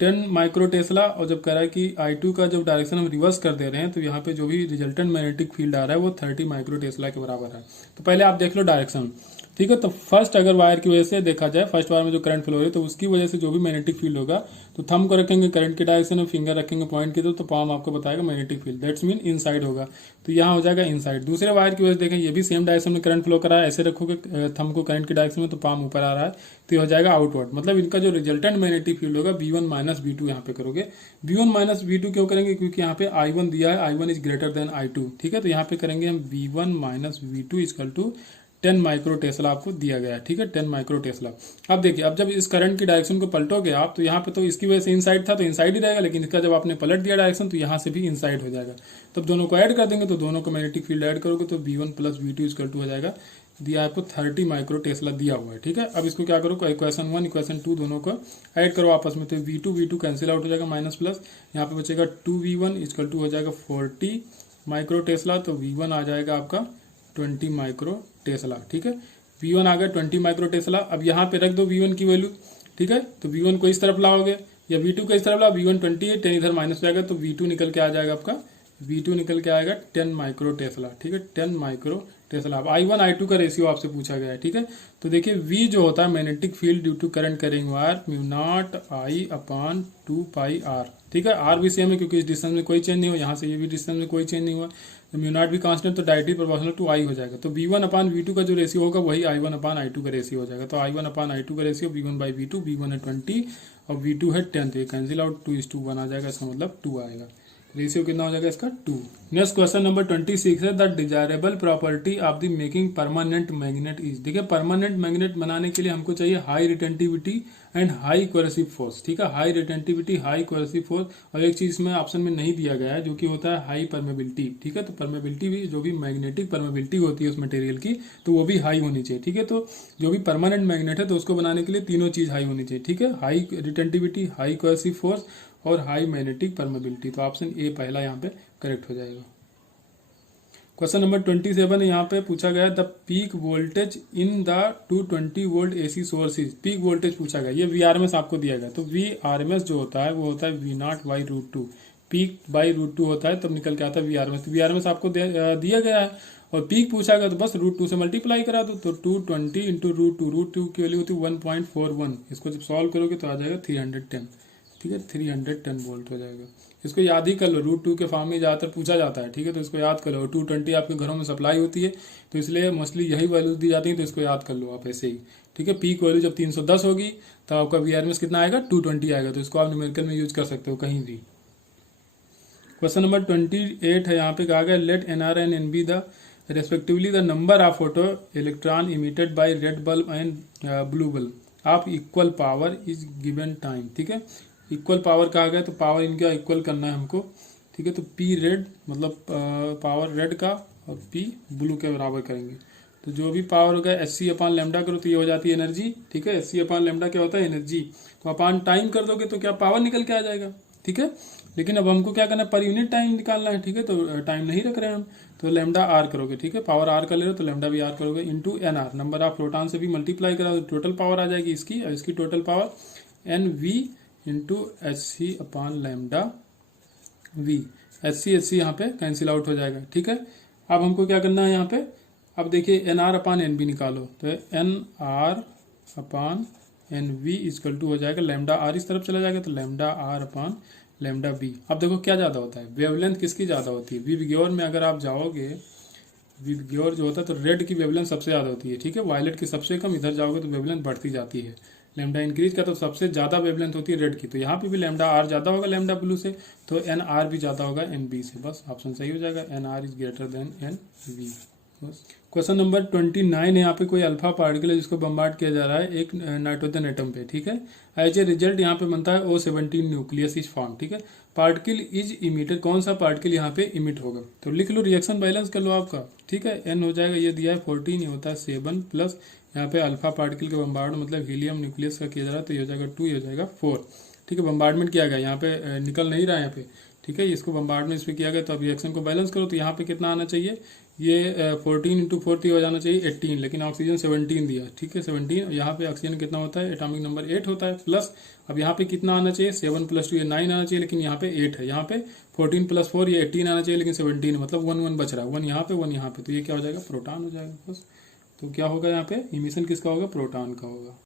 10 माइक्रो टेस्ला। और जब कह रहा है कि I2 का जब डायरेक्शन हम रिवर्स कर दे रहे हैं तो यहाँ पे जो भी रिजल्टेंट मैग्नेटिक फील्ड आ रहा है वो 30 माइक्रो टेस्ला के बराबर है। तो पहले आप देख लो डायरेक्शन, ठीक है। तो फर्स्ट अगर वायर की वजह से देखा जाए, फर्स्ट वायर में जो करंट फ्लो हो रही है तो उसकी वजह से जो भी मैग्नेटिक फील्ड होगा, तो थंब को रखेंगे करंट के डायरेक्शन में, फिंगर रखेंगे पॉइंट की तरफ, तो पाम आपको बताएगा magnetic field, that's mean inside होगा। तो यहाँ हो जाएगा इनसाइड। दूसरे वायर की वजह से देखें, ये भी सेम डायरेक्शन में करंट फ्लो कर रहा है, ऐसे रखोगे थंब को करंट के डायरेक्शन में तो पाम ऊपर आ रहा है, तो ये हो जाएगा आउटवर्ड। मतलब इनका जो रिजल्टेंट मैग्नेटिक फील्ड होगा V1 माइनस V2 यहाँ पे करोगे। V1 माइनस V2 क्यों करेंगे, क्योंकि यहाँ पे I1 दिया है, I1 is greater then I2, ठीक है। तो यहाँ पे करेंगे हम V1 minus V2 equal to 10 micro tesla आपको दिया गया है, ठीक है, 10 माइक्रो टेस्ला। अब देखिए, अब जब इस करंट की डायरेक्शन को पलटोगे आप, तो यहाँ पे तो इसकी वजह से इनसाइड था तो इनसाइड ही रहेगा, लेकिन इसका जब आपने पलट दिया डायरेक्शन तो यहाँ से भी इनसाइड हो जाएगा। तब दोनों को ऐड कर देंगे, तो दोनों को मैग्नेटिक फील्ड ऐड करोगे तो V1 plus V2 equal to हो जाएगा, दिया आपको 30 माइक्रो टेस्ला दिया हुआ है, ठीक है। अब इसको क्या करो, इक्वेशन 1 इक्वेशन 2 दोनों को ऐड करो आपस में, तो V2 कैंसिल आउट हो जाएगा, माइनस प्लस, यहाँ पे बचेगा 2V1 इक्वल टू हो जाएगा 40 माइक्रो टेस्ला। तो V1 आ जाएगा आपका 20 माइक्रो टेस्ला, ठीक है। V1 आ गया 20 माइक्रो टेस्ला। अब यहाँ पे रख दो V1 की वैल्यू, ठीक है। तो V1 को इस तरफ लाओगे या V2 को इस तरफ लाओ, V1 20 है, 10 इधर माइनस हो जाएगा, तो V2 निकल के आ जाएगा आपका, V2 निकल के आएगा 10 माइक्रो टेस्ला, ठीक है, 10 माइक्रो टेस्ला। अब I1 I2 का रेशियो आपसे पूछा गया है, ठीक है। तो देखिए V जो होता है magnetic field due to current carrying wire, mu naught I upon 2πr, ठीक है। R भी सेम है क्योंकि इस डिस्टेंस में कोई चेंज नहीं हुआ, यहाँ से ये भी डिस्टेंस में कोई चेंज नहीं हुआ, तो म्यू नॉट भी कांस्टेंट, तो डायरेक्टली प्रोपोर्शनल टू I हो जाएगा। तो V1 अपान V2 का जो रेशियो होगा वही I1 अपान I2 का रेशियो हो जाएगा। तो I1 अपान I2 का ratio V1 by V2, V1 है 20 और V2 है 10, तो ये कैंसिल आउट, 2:1 आ जाएगा, इसका मतलब 2 आएगा। रेशियो कितना हो जाएगा इसका, 2। नेक्स्ट क्वेश्चन नंबर 26 है, the desirable property of the making permanent magnet is. देखिए, परमानेंट मैग्नेट बनाने के लिए हमको चाहिए high retentivity and high coercive force, ठीक है। High retentivity, high coercive force, और एक चीज इसमें ऑप्शन में नहीं दिया गया है जो कि होता है हाई परमेबिलिटी, ठीक है। तो परमेबिलिटी भी, जो भी मैग्नेटिक परमेबिलिटी होती है उस मटेरियल की, तो वो भी हाई होनी चाहिए, ठीक है। तो जो भी परमानेंट मैग्नेट है तो उसको बनाने के लिए तीनों चीज हाई होनी चाहिए, ठीक है। High retentivity, high coercive force और हाई मैग्नेटिक परमेबिलिटी। तो ऑप्शन ए पहला यहाँ पे करेक्ट हो जाएगा। क्वेश्चन नंबर 27 यहाँ पे पूछा गया, the peak voltage in the 220 volt AC sources. Peak voltage पूछा गया, ये VRMS आपको दिया गया। तो VRMS जो होता है वो होता है V0 बाई √2, पीक बाई √2 होता है, तब निकल के आता है VRMS। तो VRMS आपको दिया गया है और पीक पूछा गया तो बस √2 से मल्टीप्लाई करा दो, तो 220 इंटू √2 की वैल्यू होती है 1.41। इसको जब सॉल्व करोगे तो आ जाएगा 310, ठीक है, 310 वोल्ट हो जाएगा। इसको याद ही कर लो, √2 के फॉर्म में ज्यादातर पूछा जाता है, ठीक है। तो इसको याद कर लो, 220 आपके घरों में सप्लाई होती है तो इसलिए मोस्टली यही वैल्यू दी जाती है, तो इसको याद कर लो आप ऐसे ही, ठीक है। पीक वैल्यू जब 310 होगी तो आपका VRMS कितना आएगा, 220 आएगा। तो इसको आप न्यूमेरिकल में यूज कर सकते हो कहीं भी। क्वेश्चन नंबर 28 है, यहाँ पे कहा गया, let NR and NB the respectively the number of photo electron emitted by red bulb and blue bulb of equal power is given time, ठीक है। इक्वल पावर कहा गया तो पावर इनका इक्वल करना है हमको, ठीक है। तो P रेड मतलब पावर रेड का और P ब्लू के बराबर करेंगे। तो जो भी पावर होगा एच अपान लेमडा करो तो ये हो जाती है एनर्जी, ठीक है। एच अपान लेमडा क्या होता है, एनर्जी। तो अपान टाइम कर दोगे तो क्या पावर निकल के आ जाएगा, ठीक है। लेकिन अब हमको क्या करना है, पर यूनिट टाइम निकालना है, ठीक है। तो टाइम नहीं रख रहे हैं हम, तो लेमडा आर करोगे, ठीक है। पावर आर कर ले रहे हो तो लेमडा भी आर करोगे into N R, number of proton से भी मल्टीप्लाई करा तो टोटल पावर आ जाएगी इसकी, और इसकी total power N V into H C upon lambda V. H C यहाँ पे कैंसिल आउट हो जाएगा, ठीक है। अब हमको क्या करना है यहाँ पे, अब देखिए N R upon N B निकालो, तो N R upon N V equal to हो जाएगा लेमडा आर, इस तरफ चला जाएगा तो lambda R upon lambda B. अब देखो क्या ज्यादा होता है, वेवलेंथ किसकी ज्यादा होती है, विबग्योर में अगर आप जाओगे, विबग्योर जो होता है तो रेड की वेवलेंथ सबसे ज्यादा होती है, ठीक है। वायलेट की सबसे कम, इधर जाओगे तो वेवलेंथ बढ़ती जाती है। लेमडा इंक्रीज का तो सबसे ज्यादा वेवलेंथ होती है रेड की, तो यहाँ पे भी लेमडा आर ज्यादा होगा लेमडा ब्लू से, तो एन आर भी ज्यादा होगा एन बी से। बस ऑप्शन सही हो जाएगा, N R is greater than N V. Question number 29, यहाँ पे कोई अल्फा पार्टिकल है जिसको बम्बार्ड किया जा रहा है एक नाइट्रोजन एटम पे, ठीक है। एज ए रिजल्ट यहाँ पे बनता है O17 न्यूक्लियस इज फॉर्म, ठीक है। पार्टिकल इज इमिटेड, कौन सा पार्टिकल यहाँ पे इमिट होगा, तो लिख लो, रिएक्शन बैलेंस कर लो आपका, ठीक है। एन हो जाएगा, ये दिया है 14, ये होता है 7 प्लस यहाँ पे अल्फा पार्टिकल का बम्बार्ड मतलब हीलियम न्यूक्लियस का किया जा रहा है, तो ये हो जाएगा 2, ये हो जाएगा 4, ठीक है। बम्बार्डमेंट किया गया, यहाँ पे निकल नहीं रहा है यहाँ पे, ठीक है। इसको बम्बार्डमेंट इस पे किया गया, तो अब रिएक्शन को बैलेंस करो तो यहाँ पे कितना आना चाहिए, ये 14 इंटू 4 हो जाना चाहिए 18, लेकिन ऑक्सीजन 17 दिया, ठीक है 17। यहाँ पे ऑक्सीजन कितना होता है, एटॉमिक नंबर 8 होता है, प्लस अब यहाँ पे कितना आना चाहिए, 7 + 2 ये 9 आना चाहिए, लेकिन यहाँ पे 8 है। यहाँ पे 14 + 4 ये 18 आना चाहिए, लेकिन 17 मतलब 1 बच रहा है, 1 यहाँ पे 1 यहाँ पे, तो ये क्या हो जाएगा, प्रोटॉन हो जाएगा बस। तो क्या होगा यहाँ पे, इमिशन किसका होगा, प्रोटॉन का होगा।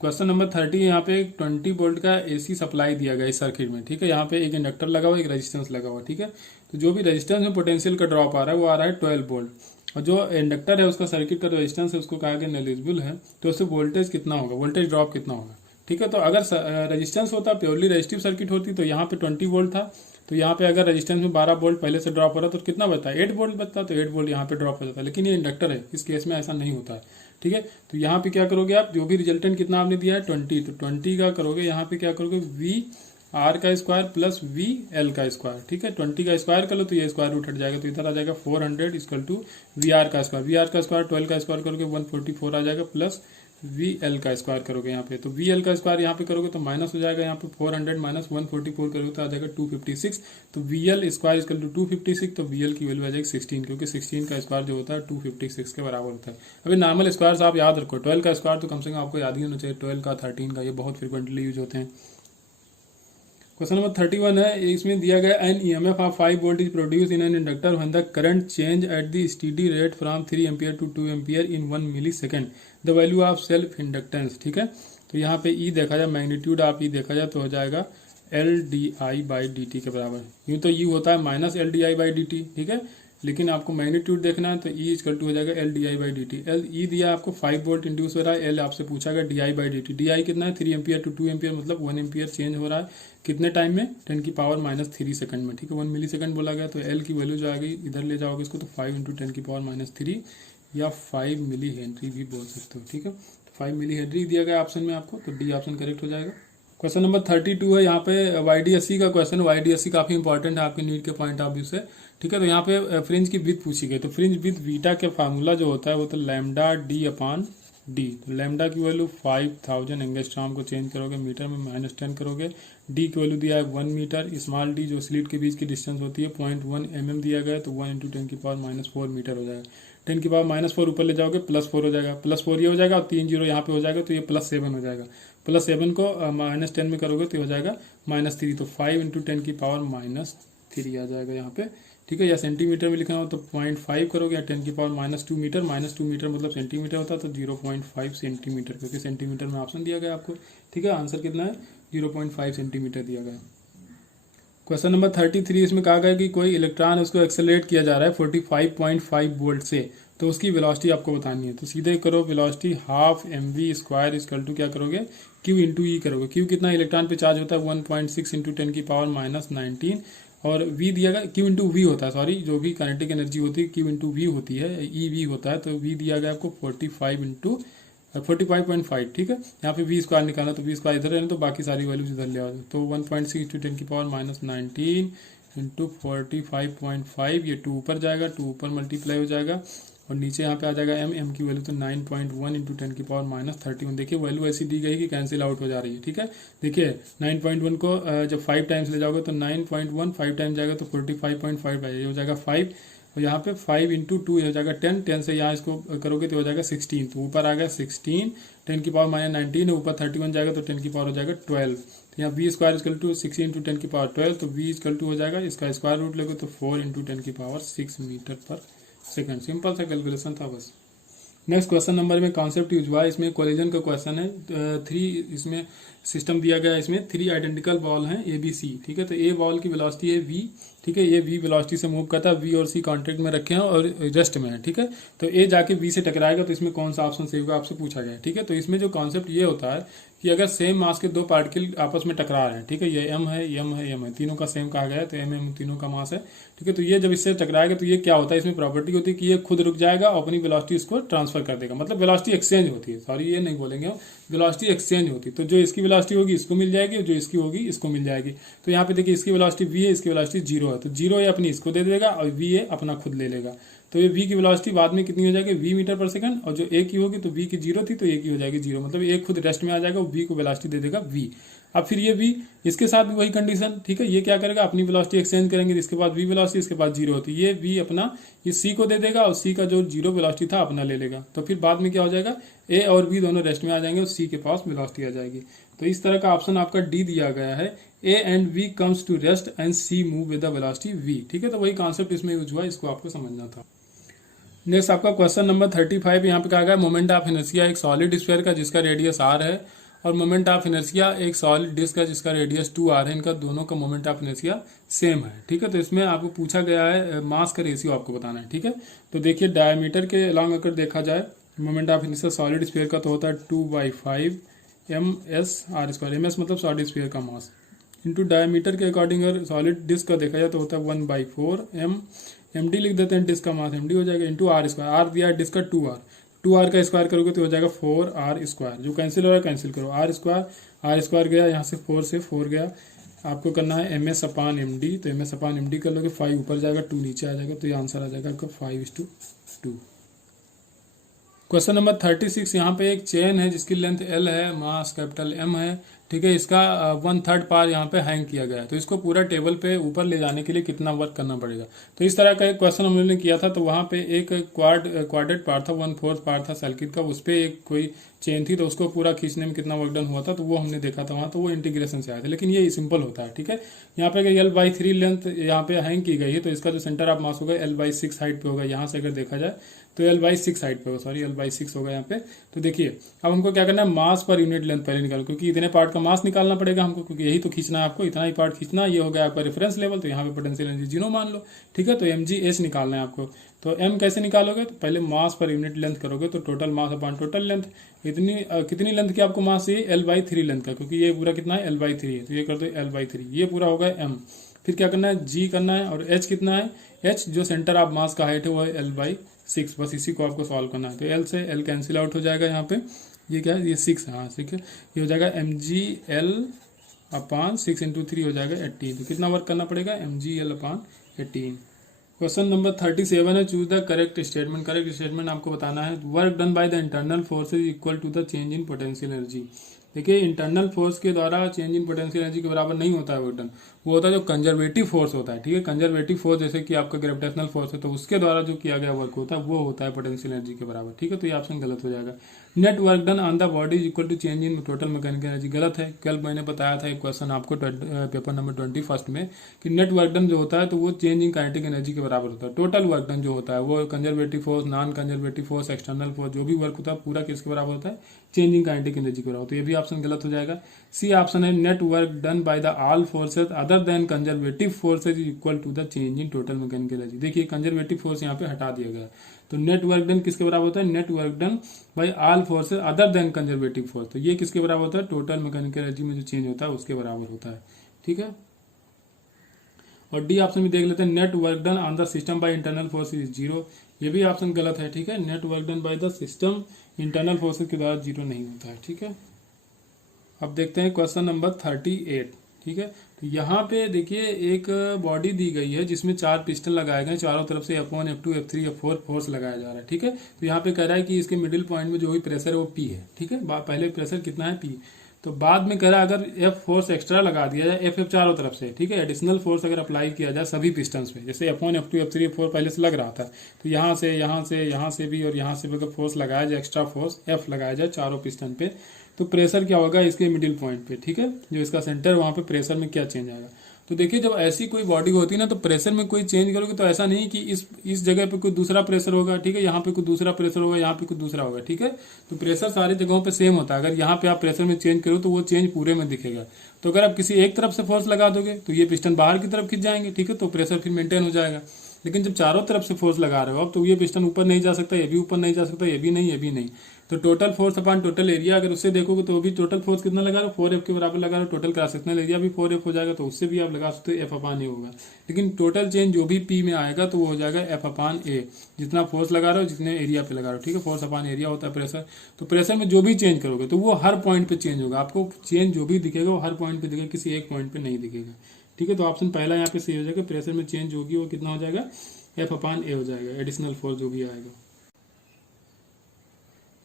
क्वेश्चन नंबर 30, यहाँ पे 20 वोल्ट का एसी सप्लाई दिया गया इस सर्किट में, ठीक है। यहाँ पे एक इंडक्टर लगा हुआ, एक रेजिस्टेंस लगा हुआ, ठीक है। तो जो भी रेजिस्टेंस में पोटेंशियल का ड्रॉप आ रहा है वो आ रहा है 12 वोल्ट, और जो इंडक्टर है उसका सर्किट का रेजिस्टेंस है उसको कहा गया नेग्लिजिबल है, तो उससे वोल्टेज कितना होगा, वोल्टेज ड्रॉप कितना होगा, ठीक है। तो अगर रेजिस्टेंस होता, प्योरली रेजिस्टिव सर्किट होती, तो यहाँ पे 20 वोल्ट था, तो यहाँ पे अगर रेजिस्टेंस में 12 वोल्ट पहले से ड्रॉप हो रहा तो कितना बचता है, 8 वोल्ट बचता, तो 8 वोल्ट यहाँ पे ड्रॉप हो जाता है। लेकिन ये इंडक्टर है, इस केस में ऐसा नहीं होता है, ठीक है। तो यहाँ पे क्या करोगे आप, जो भी रिजल्टेंट कितना आपने दिया है 20, तो 20 का करोगे, यहाँ पे क्या करोगे, वी आर का स्क्वायर प्लस वी एल का स्क्वायर, ठीक है। 20 का स्क्वायर कर लो तो ये स्क्वायर रूट हट जाएगा, तो इधर आ जाएगा 400 इक्वल टू वी आर का स्क्वायर, वी आर का स्क्वायर 12 का स्क्वायर करोगे 144 आ जाएगा, प्लस वी एल का स्क्वायर करोगे यहाँ पे, तो वी एल का स्क्वायर यहाँ पे करोगे तो माइनस हो जाएगा, यहाँ पे 400 माइनस 144 करोगे तो आ जाएगा 256, तो V L square equal to 256, तो वी एल की वैल्यू आ जाएगी 16, क्योंकि 16 का स्क्वायर जो होता है 256 के बराबर होता है। अभी नॉर्मल स्क्वायर आप याद रखो, 12 का स्क्वायर तो कम से कम आपको याद ही होना चाहिए, 12 का 13 का, ये बहुत फ्रिक्वेंटली यूज होते हैं। क्वेश्चन नंबर 31 है, इसमें दिया गया an EMF of 5 volt is produce in an inductor when the current change at the steady rate from 3 ampere to 2 ampere in 1 millisecond, the value of self inductance, ठीक है। तो यहाँ पे ई देखा जाए, मैग्नीट्यूड ऑफ ई देखा जाए तो हो जाएगा LdI/dt के बराबर। यूं तो यू होता है माइनस LdI/dt, ठीक है, लेकिन आपको मैग्नीट्यूड देखना है तो ई इक्वल टू हो जाएगा LdI/dt। एल ई दिया आपको 5 वोल्ट इंड्यूस हो रहा है, एल आपसे पूछा गया DI/dt, DI कितना है 3 एम्पियर टू 2 एम्पियर, मतलब 1 एम्पियर चेंज हो रहा है कितने टाइम में, 10⁻³ सेकंड में, ठीक है। 1 मिली सेकंड बोला गया, तो एल की वैल्यू जो आ गई, इधर ले जाओगे इसको तो 5 × 10⁻³ या 5 मिली हेनरी भी बोल सकते हो, ठीक है। 5 मिली हेनरी दिया गया ऑप्शन में आपको, तो डी ऑप्शन करेक्ट हो जाएगा। क्वेश्चन नंबर 32 है, यहाँ पे YDSC का क्वेश्चन, YDSC काफी इंपॉर्टेंट है आपके नीट के पॉइंट ऑफ व्यू से, ठीक है। तो यहाँ पे फ्रिंज की विड्थ पूछी गई, तो फ्रिंज विड्थ बीटा के फार्मूला जो होता है वो तो लैम्डा D/d, तो लैम्डा की वैल्यू 5000 एंगस्ट्रॉम को चेंज करोगे मीटर में -10 करोगे, डी की वैल्यू दिया है 1 मीटर, स्मॉल डी जो स्लिट के बीच की डिस्टेंस होती है 0.1 mm दिया गया है, तो 1 × 10⁻⁴ मीटर हो जाएगा। 10⁻⁴ ऊपर ले जाओगे +4 हो जाएगा, +4 ये हो जाएगा और 3 जीरो यहाँ पे हो जाएगा, तो ये +7 हो जाएगा, +7 को -10 में करोगे तो हो जाएगा -3, तो 5 × 10⁻³ आ जाएगा यहाँ पे, ठीक है। या सेंटीमीटर में लिखना हो तो 0.5 करोगे, या 10⁻² मीटर, -2 मीटर मतलब सेंटीमीटर होता है, तो 0.5 सेंटीमीटर, क्योंकि सेंटीमीटर में ऑप्शन दिया गया आपको, ठीक है। आंसर कितना है 0.5 सेंटीमीटर दिया गया। क्वेश्चन नंबर 33, इसमें कहा गया कि कोई इलेक्ट्रॉन उसको एक्सेलरेट किया जा रहा है 45.5 वोल्ट से, तो उसकी वेलोसिटी आपको बतानी है। तो सीधे करो, वेलोसिटी ½ mv² इक्वल टू क्या करोगे, Q × E करोगे। Q कितना इलेक्ट्रॉन पे चार्ज होता है 1.6 × 10⁻⁻19, और V दिया गया, Q × V होता है, सॉरी, जो भी काइनेटिक एनर्जी होती है Q × V होती है, EV होता है, तो V दिया गया आपको 45.5, ठीक है। यहाँ पे V² निकालना, तो V² इधर रहने तो बाकी सारी वैल्यूज इधर ले आओ, तो 1.6 × 10⁻⁻19 × 45.5, ये 2 ऊपर जाएगा, 2 ऊपर मल्टीप्लाई हो जाएगा, और नीचे यहाँ पे आ जाएगा एम की वैल्यू तो 9.1 इंटू 10⁻31। देखिए वैल्यू ऐसी दी गई कि कैंसिल आउट हो जा रही है, ठीक है। देखिए 9.1 को जब 5 टाइम्स ले जाओगे तो 9.1 5 टाइम्स जाएगा तो 45.5 आएगा, ये हो जाएगा 5, और यहाँ पे 5 इंटू 2 हो जाएगा 10, 10 से यहाँ इसको करोगे तो हो जाएगा 16, तो ऊपर आ गया 16, 10⁻19 ऊपर 31 जाएगा तो 10 की पावर हो जाएगा 12। तो यहाँ v square equal to 16 into 10⁻12, तो v इक्वल टू हो जाएगा, इसका स्क्वायर रूट लोगे तो 4 इंटू 10⁻6 मीटर पर सेकंड। सिंपल सा कैलकुलेशन था बस। नेक्स्ट क्वेश्चन नंबर में कॉन्सेप्ट यूज हुआ है, इसमें कोलिजन का क्वेश्चन है। 3 इसमें सिस्टम दिया गया है, इसमें 3 आइडेंटिकल बॉल हैं ए बी सी, ठीक है। तो ए बॉल की वेलोसिटी है v, ठीक है, ये v वेलोसिटी से मूव करता है, v और c कॉन्टेक्ट में रखे हैं और रेस्ट में है, ठीक है। तो ए जाके v से टकराएगा तो इसमें कौन सा ऑप्शन सही होगा आपसे पूछा गया है, ठीक है। तो इसमें जो कॉन्सेप्ट ये होता है कि अगर सेम मास के 2 पार्टिकल आपस में टकरा रहे हैं, ठीक है, ये m है, m है, m है, तीनों का सेम कहा गया है, तो m तीनों का मास है, ठीक है। तो ये जब इससे टकराएगा तो ये क्या होता है, इसमें प्रॉपर्टी होती है कि ये खुद रुक जाएगा और अपनी वेलोसिटी इसको ट्रांसफर कर देगा, मतलब वेलोसिटी एक्सचेंज होती है, सॉरी ये नहीं बोलेंगे हम, वेलोसिटी एक्सचेंज होती है। तो जो इसकी वेलोसिटी होगी इसको मिल जाएगी, जो इसकी होगी इसको मिल जाएगी। तो यहाँ पे देखिए इसकी वेलोसिटी v है, इसकी वेलोसिटी 0 है, तो 0 ये अपनी इसको दे देगा और v ये अपना खुद ले लेगा। तो ये v की वेलोसिटी बाद में कितनी हो जाएगी, v मीटर पर सेकंड, और जो a की होगी तो v की 0 थी तो a की हो जाएगी 0, मतलब a खुद रेस्ट में आ जाएगा, v को वेलोसिटी दे देगा v। अब फिर ये v इसके साथ भी वही कंडीशन, ठीक है, ये क्या करेगा अपनी वेलोसिटी एक्सचेंज करेंगे, इसके बाद v वेलोसिटी, इसके बाद 0 होती है, ये v अपना इस c को दे देगा और c का जो 0 वेलोसिटी था अपना ले लेगा। तो फिर बाद में क्या हो जाएगा, a और v दोनों रेस्ट में आ जाएंगे और c के पास वेलोसिटी आ जाएगी। तो इस तरह का ऑप्शन आपका डी दिया गया है, a and v comes to rest and c move with the velocity v, ठीक है। तो वही कॉन्सेप्ट इसमें यूज हुआ, इसको आपको समझना था। नेक्स्ट आपका क्वेश्चन नंबर 35, यहाँ पे कहा गया मोमेंट ऑफ इनर्शिया एक सॉलिड स्फीयर का जिसका रेडियस r है, और मोमेंट ऑफ इनर्शिया एक सॉलिड डिस्क का जिसका रेडियस 2r है, इनका दोनों का मोमेंट ऑफ इनर्शिया सेम है, ठीक है। तो इसमें आपको पूछा गया है मास का रेशियो आपको बताना है, ठीक है। तो देखिए डायमीटर के अलॉन्ग अगर देखा जाए moment of inertia solid sphere का तो होता है 2/5 ms/r², ms मतलब सॉलिड स्फीयर का मास, इंटू डायमीटर के अकॉर्डिंग अगर सॉलिड डिस्क का देखा जाए तो होता है 1/4 md लिख देते हैं, डिस्क का मास md हो जाएगा, इंटू r², r दिया है डिस्क का 2r का स्क्वायर करोगे तो हो जाएगा 4r², जो कैंसिल हो रहा है कैंसिल करो, r² गया, यहाँ से 4 से 4 गया, आपको करना है ms/md, तो ms/md कर लोगे, 5 ऊपर जाएगा 2 नीचे आ जाएगा, तो ये आंसर आ जाएगा आपका 5:2। क्वेश्चन नंबर 36, यहाँ पे एक चेन है जिसकी लेंथ L है, मास कैपिटल M है, ठीक है, इसका 1/3 पार यहाँ पे हैंग किया गया है। तो इसको पूरा टेबल पे ऊपर ले जाने के लिए कितना वर्क करना पड़ेगा। तो इस तरह का एक क्वेश्चन हम लोगों ने किया था, तो वहाँ पे एक क्वाड्रेट पार था, 1/4 पार था सर्किट का, उस पर एक कोई चेन थी, तो उसको पूरा खींचने में कितना वर्क डन हुआ था, तो वो हमने देखा था वहाँ, तो वो इंटीग्रेशन से आया था। लेकिन ये सिंपल होता है, ठीक है। यहाँ पे L/3 लेंथ यहाँ पे हैंग की गई है, तो इसका जो सेंटर ऑफ मास होगा L/6 हाइट पे होगा, यहाँ से अगर देखा जाए तो L/6 हाइट पे होगा, सॉरी L/6 होगा यहाँ पे। तो देखिए अब हमको क्या करना है, मास पर यूनिट लेंथ पहले निकालो, क्योंकि इतने पार्ट का मास निकालना पड़ेगा हमको, क्योंकि यही तो खींचना है आपको, इतना ही पार्ट खींचना। ये हो गया आपका रेफरेंस लेवल, तो यहाँ पे पोटेंशियल एनर्जी 0 मान लो, ठीक है। तो mgh निकालना है आपको, तो m कैसे निकालोगे, तो पहले मास पर यूनिट लेंथ करोगे, तो total mass upon total length, इतनी कितनी लेंथ की आपको मास चाहिए, L/3 लेंथ का, क्योंकि ये पूरा कितना है L/3 है, तो ये कर दो L/3, ये पूरा होगा m। फिर क्या करना है, g करना है, और h कितना है, h जो सेंटर ऑफ मास का हाइट है वो है L/6, बस इसी को आपको सॉल्व करना है। तो L से L कैंसिल आउट हो जाएगा, यहाँ पे ये क्या है, ये 6 है, हाँ ठीक है, ये हो जाएगा mgL/6 इंटू 3 हो जाएगा 18। तो कितना वर्क करना पड़ेगा, mgL/18। क्वेश्चन नंबर 37 है, choose the correct statement. Correct statement आपको बताना है, work done by the internal forces equal to the change in potential energy. देखिए इंटरनल फोर्स के द्वारा चेंज इन पोटेंशियल एनर्जी के बराबर नहीं होता है वर्क डन, वो होता है जो कंजर्वेटिव फोर्स होता है, ठीक है। कंजर्वेटिव फोर्स जैसे कि आपका ग्रेविटेशनल फोर्स है, तो उसके द्वारा जो किया गया वर्क होता है वो होता है पोटेंशियल एनर्जी के बराबर, ठीक है। तो ये ऑप्शन गलत हो जाएगा। Net work done on the body equal to change in total mechanical energy, गलत है। कल मैंने बताया था एक क्वेश्चन आपको पेपर नंबर 21 में कि नेट वर्क डन जो होता है तो वो चेंज इन काइनेटिक एनर्जी के बराबर होता है। टोटल वर्क डन जो होता है वो conservative force, non conservative force, external force, जो भी वर्क होता है पूरा किसके बराबर होता है, चेंज इन काइनेटिक एनर्जी के बराबर। तो ये भी ऑप्शन गलत हो जाएगा। सी ऑप्शन है, net work done by the all forces other than conservative forces equal to the change in total mechanical energy. देखिए कंजर्वेटिव फोर्स यहाँ पे हटा दिया गया, तो नेट वर्क डन किसके बराबर होता है, net work done bye all forces other than conservative force. तो ये किसके बराबर होता है, टोटल मैकेनिकल एनर्जी में जो चेंज होता है उसके बराबर होता है, ठीक है। और डी ऑप्शन भी देख लेते हैं, net work done on the system by internal force is 0। ये भी ऑप्शन गलत है, ठीक है। Net work done by the system internal forces के द्वारा 0 नहीं होता है, ठीक है। अब देखते हैं क्वेश्चन नंबर 38, ठीक है। तो यहाँ पे देखिए एक बॉडी दी गई है जिसमें 4 पिस्टन लगाए गए, चारों तरफ से F1 F2 F3 F4 force लगाया जा रहा है, ठीक है। तो यहाँ पे कह रहा है कि इसके मिडिल पॉइंट में जो भी प्रेशर है वो P है, ठीक है। पहले प्रेशर कितना है P, तो बाद में कह रहा है अगर F फोर्स एक्स्ट्रा लगा दिया जाए F चारों तरफ से, ठीक है, एडिशनल फोर्स अगर अप्लाई किया जाए सभी पिस्टन्स पे, जैसे F1 F2 F3 F4 पहले से लग रहा था, तो यहाँ से भी और यहाँ से भी अगर फोर्स लगाया जाए, एक्स्ट्रा फोर्स F लगाया जाए चारों पिस्टन पे, तो प्रेशर क्या होगा इसके मिडिल पॉइंट पे, ठीक है, जो इसका सेंटर वहां पे प्रेशर में क्या चेंज आएगा। तो देखिए जब ऐसी कोई बॉडी होती है ना, तो प्रेशर में कोई चेंज करोगे तो ऐसा नहीं कि इस जगह पे कोई दूसरा प्रेशर होगा, ठीक है, यहाँ पे कोई दूसरा प्रेशर होगा, यहाँ पे कोई दूसरा होगा, ठीक है। तो प्रेशर सारी जगहों पे सेम होता है। अगर यहाँ पे आप प्रेशर में चेंज करो तो वो चेंज पूरे में दिखेगा। तो अगर आप किसी एक तरफ से फोर्स लगा दोगे तो ये पिस्टन बाहर की तरफ खिंच जाएंगे, ठीक है, तो प्रेशर फिर मेंटेन हो जाएगा। लेकिन जब चारों तरफ से फोर्स लगा रहे हो आप, तो ये पिस्टन ऊपर नहीं जा सकता, ये भी ऊपर नहीं जा सकता, ये भी नहीं, ये भी नहीं। तो total force upon total area अगर उससे देखोगे तो भी टोटल फोर्स कितना लगा रहे हो, 4F के बराबर लगा रहे हो। टोटल क्रॉस सेक्शनल एरिया भी 4F हो जाएगा, तो उससे भी आप लगा सकते हो F/A होगा। लेकिन टोटल चेंज जो भी P में आएगा तो वो हो जाएगा F/A, जितना फोर्स लगा रहे हो, जितने एरिया पे लगा रहे हो, ठीक है। फोर्स अपॉन एरिया होता है प्रेशर। तो प्रेशर में जो भी चेंज करोगे तो वो हर पॉइंट पे चेंज होगा। आपको चेंज जो भी दिखेगा वो हर पॉइंट पे दिखेगा, किसी एक पॉइंट पे नहीं दिखेगा, ठीक है। तो ऑप्शन पहला यहाँ पे सही हो जाएगा। प्रेशर में चेंज होगी वो कितना हो जाएगा, F/A हो जाएगा, एडिशनल फोर्स जो भी आएगा।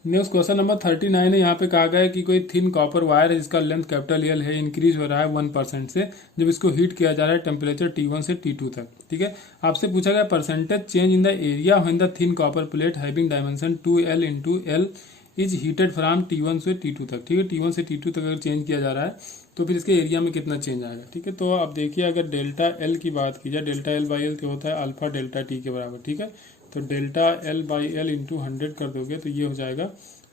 नेक्स्ट क्वेश्चन नंबर 39 है। यहाँ पे कहा गया है कि कोई थिन कॉपर वायर है जिसका लेंथ कैपिटल L है, इंक्रीज हो रहा है 1% से जब इसको हीट किया जा रहा है टेम्परेचर T1 से T2 तक, ठीक है। आपसे पूछा गया percentage change in the area when the thin copper plate having dimension 2L into L is heated from T1 से T2 तक, ठीक है। T1 से T2 तक अगर चेंज किया जा रहा है तो फिर इसके एरिया में कितना चेंज आएगा, ठीक है। तो आप देखिए अगर डेल्टा L की बात की जाए, डेल्टा L बाई L क्या होता है, अल्फा डेल्टा T के बराबर, ठीक है। तो delta L by L into 100 कर दोगे तो ये हो जाएगा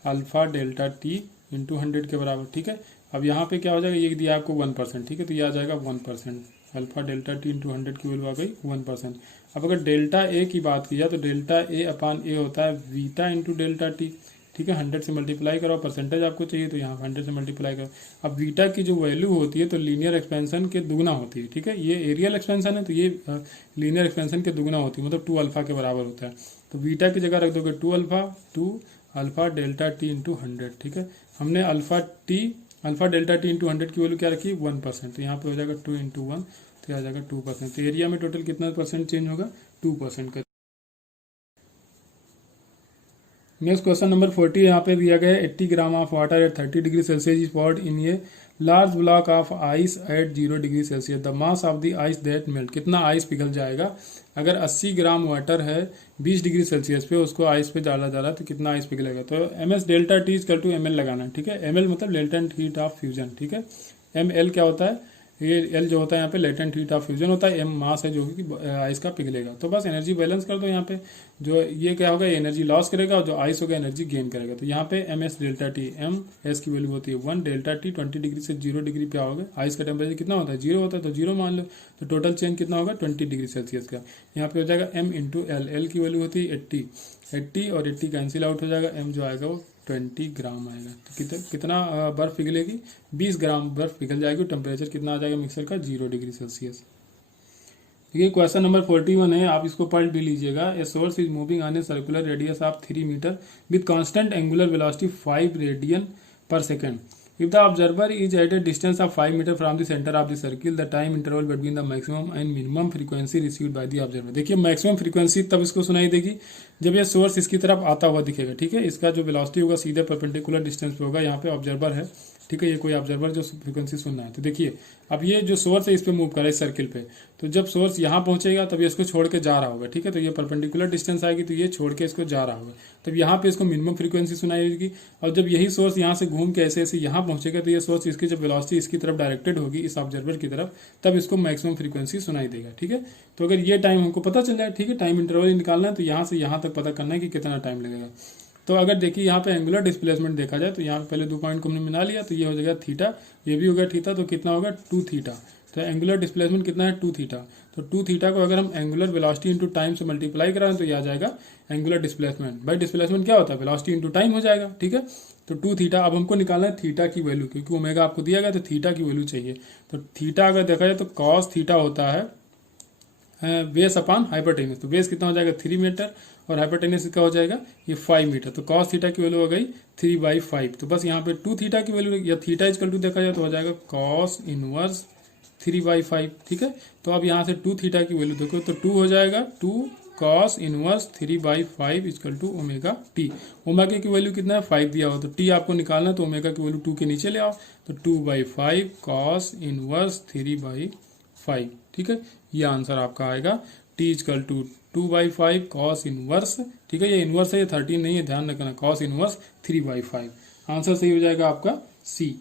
अल्फा डेल्टा T इंटू 100 के बराबर, ठीक है। अब यहाँ पे क्या हो जाएगा, ये दिया आपको 1%, ठीक है, तो ये आ जाएगा 1%। अल्फा डेल्टा T इंटू 100 की वैल्यू आ गई 1%। अब अगर डेल्टा A की बात की जाए तो डेल्टा A/A होता है वीटा इंटू डेल्टा T, ठीक है। 100 से मल्टीप्लाई करो, परसेंटेज आपको चाहिए तो यहाँ 100 से मल्टीप्लाई करो। अब वीटा की जो वैल्यू होती है तो लीनियर एक्सपेंशन के दुगना होती है, ठीक है। ये एरियल एक्सपेंशन है तो ये लीनियर एक्सपेंशन के दुगना होती है, मतलब 2 अल्फा के बराबर होता है। तो वीटा की जगह रख दोगे 2 अल्फा डेल्टा T इंटू 100, ठीक है। हमने अल्फा डेल्टा T इंटू 100 की वैल्यू क्या रखी, 1%, तो यहाँ पे हो जाएगा 2 इंटू 1, तो आ जाएगा 2%। तो एरिया में टोटल कितना परसेंट चेंज होगा, 2% का। नेक्स्ट क्वेश्चन नंबर 40 यहाँ पे दिया गया है 80 gram of water at 30 degree Celsius is poured in a large block of ice at 0 degree Celsius, the mass of the ice that melt, कितना आइस पिघल जाएगा। अगर 80 ग्राम वाटर है 20 डिग्री सेल्सियस पे, उसको आइस पे डाला जा रहा है तो कितना आइस पिघलेगा। तो MS delta T equal to ML लगाना है, ठीक है। ML मतलब लेटेंट हीट ऑफ फ्यूजन, ठीक है। ML क्या होता है, ये L जो होता है यहाँ पे लेटेंट हीट ऑफ फ्यूजन होता है, M मास है जो कि आइस का पिघलेगा। तो बस एनर्जी बैलेंस कर दो यहाँ पे, जो ये क्या होगा, एनर्जी लॉस करेगा और जो आइस होगा एनर्जी गेन करेगा। तो यहाँ पे MS डेल्टा T, MS की वैल्यू होती है 1, डेल्टा T 20 डिग्री से 0 डिग्री पे आओगे, आइस का टेम्परेचर कितना होता है 0 होता है, तो 0 मान लो। तो टोटल चेंज कितना होगा 20 डिग्री सेल्सियस का। यहाँ पे हो जाएगा M इंटू L की वैल्यू होती है 80 और 80 कैंसिल आउट हो जाएगा, M जो आएगा वो 20 ग्राम आएगा। तो कितना बर्फ पिघलेगी, 20 ग्राम बर्फ पिघल जाएगी। टेम्परेचर कितना आ जाएगा मिक्सर का, 0 डिग्री सेल्सियस। देखिए क्वेश्चन नंबर 41 है, आप इसको पढ़ भी लीजिएगा। A source is moving on a circular radius of 3 metre with constant angular velocity 5 radian per second. If the observer is at a distance of 5 meter from the center of the circle, the time interval between the maximum and minimum frequency received by the observer। देखिए maximum frequency तब इसको सुनाई देगी जब ये source इसकी तरफ आता हुआ दिखेगा, ठीक है। इसका जो वेलोसिटी होगा सीधे परपेंडिकुलर डिस्टेंस पे होगा। यहाँ पे ऑब्जर्वर है, ठीक है, ये कोई ऑब्जर्वर जो फ्रीक्वेंसी सुनना है। तो देखिए अब ये जो सोर्स है इस पे मूव कर रहा है सर्किल पे, तो जब सोर्स यहाँ पहुंचेगा तब ये इसको छोड़ के जा रहा होगा, ठीक है। तो ये परपेंडिकुलर डिस्टेंस आएगी तो ये छोड़ के इसको जा रहा होगा, तब यहाँ पे इसको मिनिमम फ्रीक्वेंसी सुनाई देगी। और जब यही सोर्स यहाँ से घूम के ऐसे ऐसे यहाँ पहुंचेगा तो ये सोर्स इसकी जब वेलोसिटी इसकी तरफ डायरेक्टेड होगी, इस ऑब्जर्वर की तरफ, तब इसको मैक्सिमम फ्रीक्वेंसी सुनाई देगा, ठीक है। तो अगर ये टाइम हमको पता चल जाए, ठीक है, टाइम इंटरवल निकालना है तो यहाँ से यहाँ तक पता करना है कि कितना टाइम लगेगा। तो अगर देखिए यहाँ पे एंगुलर डिस्प्लेसमेंट देखा जाए तो यहाँ पे पहले 2 पॉइंट को हमने मिला लिया, तो ये हो जाएगा थीटा, ये भी होगा थीटा, तो कितना होगा 2 थीटा। तो एंगुलर डिस्प्लेसमेंट कितना है 2 थीटा। तो 2 थीटा को अगर हम एंगुलर वेलोसिटी इंटू टाइम से मल्टीप्लाई कराएं तो ये आ जाएगा एंगुलर डिस्प्लेसमेंट। भाई डिस्प्लेसमेंट क्या होता है, वेलोसिटी इंटू टाइम हो जाएगा, ठीक है। तो 2 थीटा। अब हमको निकालना है थीटा की वैल्यू, क्योंकि ओमेगा आपको दिया गया तो थीटा की वैल्यू चाहिए। तो थीटा अगर देखा जाए तो कॉस थीटा होता है बेस अपॉन हाइपोटेनस। तो बेस कितना हो जाएगा 3 मीटर और हाइपोटेनस का हो जाएगा ये 5 मीटर। तो कॉस थीटा की वैल्यू हो गई 3/5। तो बस यहाँ पे 2 थीटा की वैल्यू या थीटा इक्वल टू देखा जाए तो हो जाएगा कॉस इनवर्स 3/5, ठीक है। तो अब यहाँ से 2 थीटा की वैल्यू देखो तो 2 हो जाएगा 2 cos inverse 3/5 equal to omega T. Omega की वैल्यू कितना है 5 दिया हो तो टी आपको निकालना है तो ओमेगा की वैल्यू 2 के नीचे ले आओ तो 2/5 cos इनवर्स 3/5, ठीक है। ये आंसर आपका आएगा T equal to 2/5 cos inverse, ठीक है। ये इनवर्स है, ये 13 नहीं है, ध्यान रखना, cos इनवर्स 3/5। आंसर सही हो जाएगा आपका सी।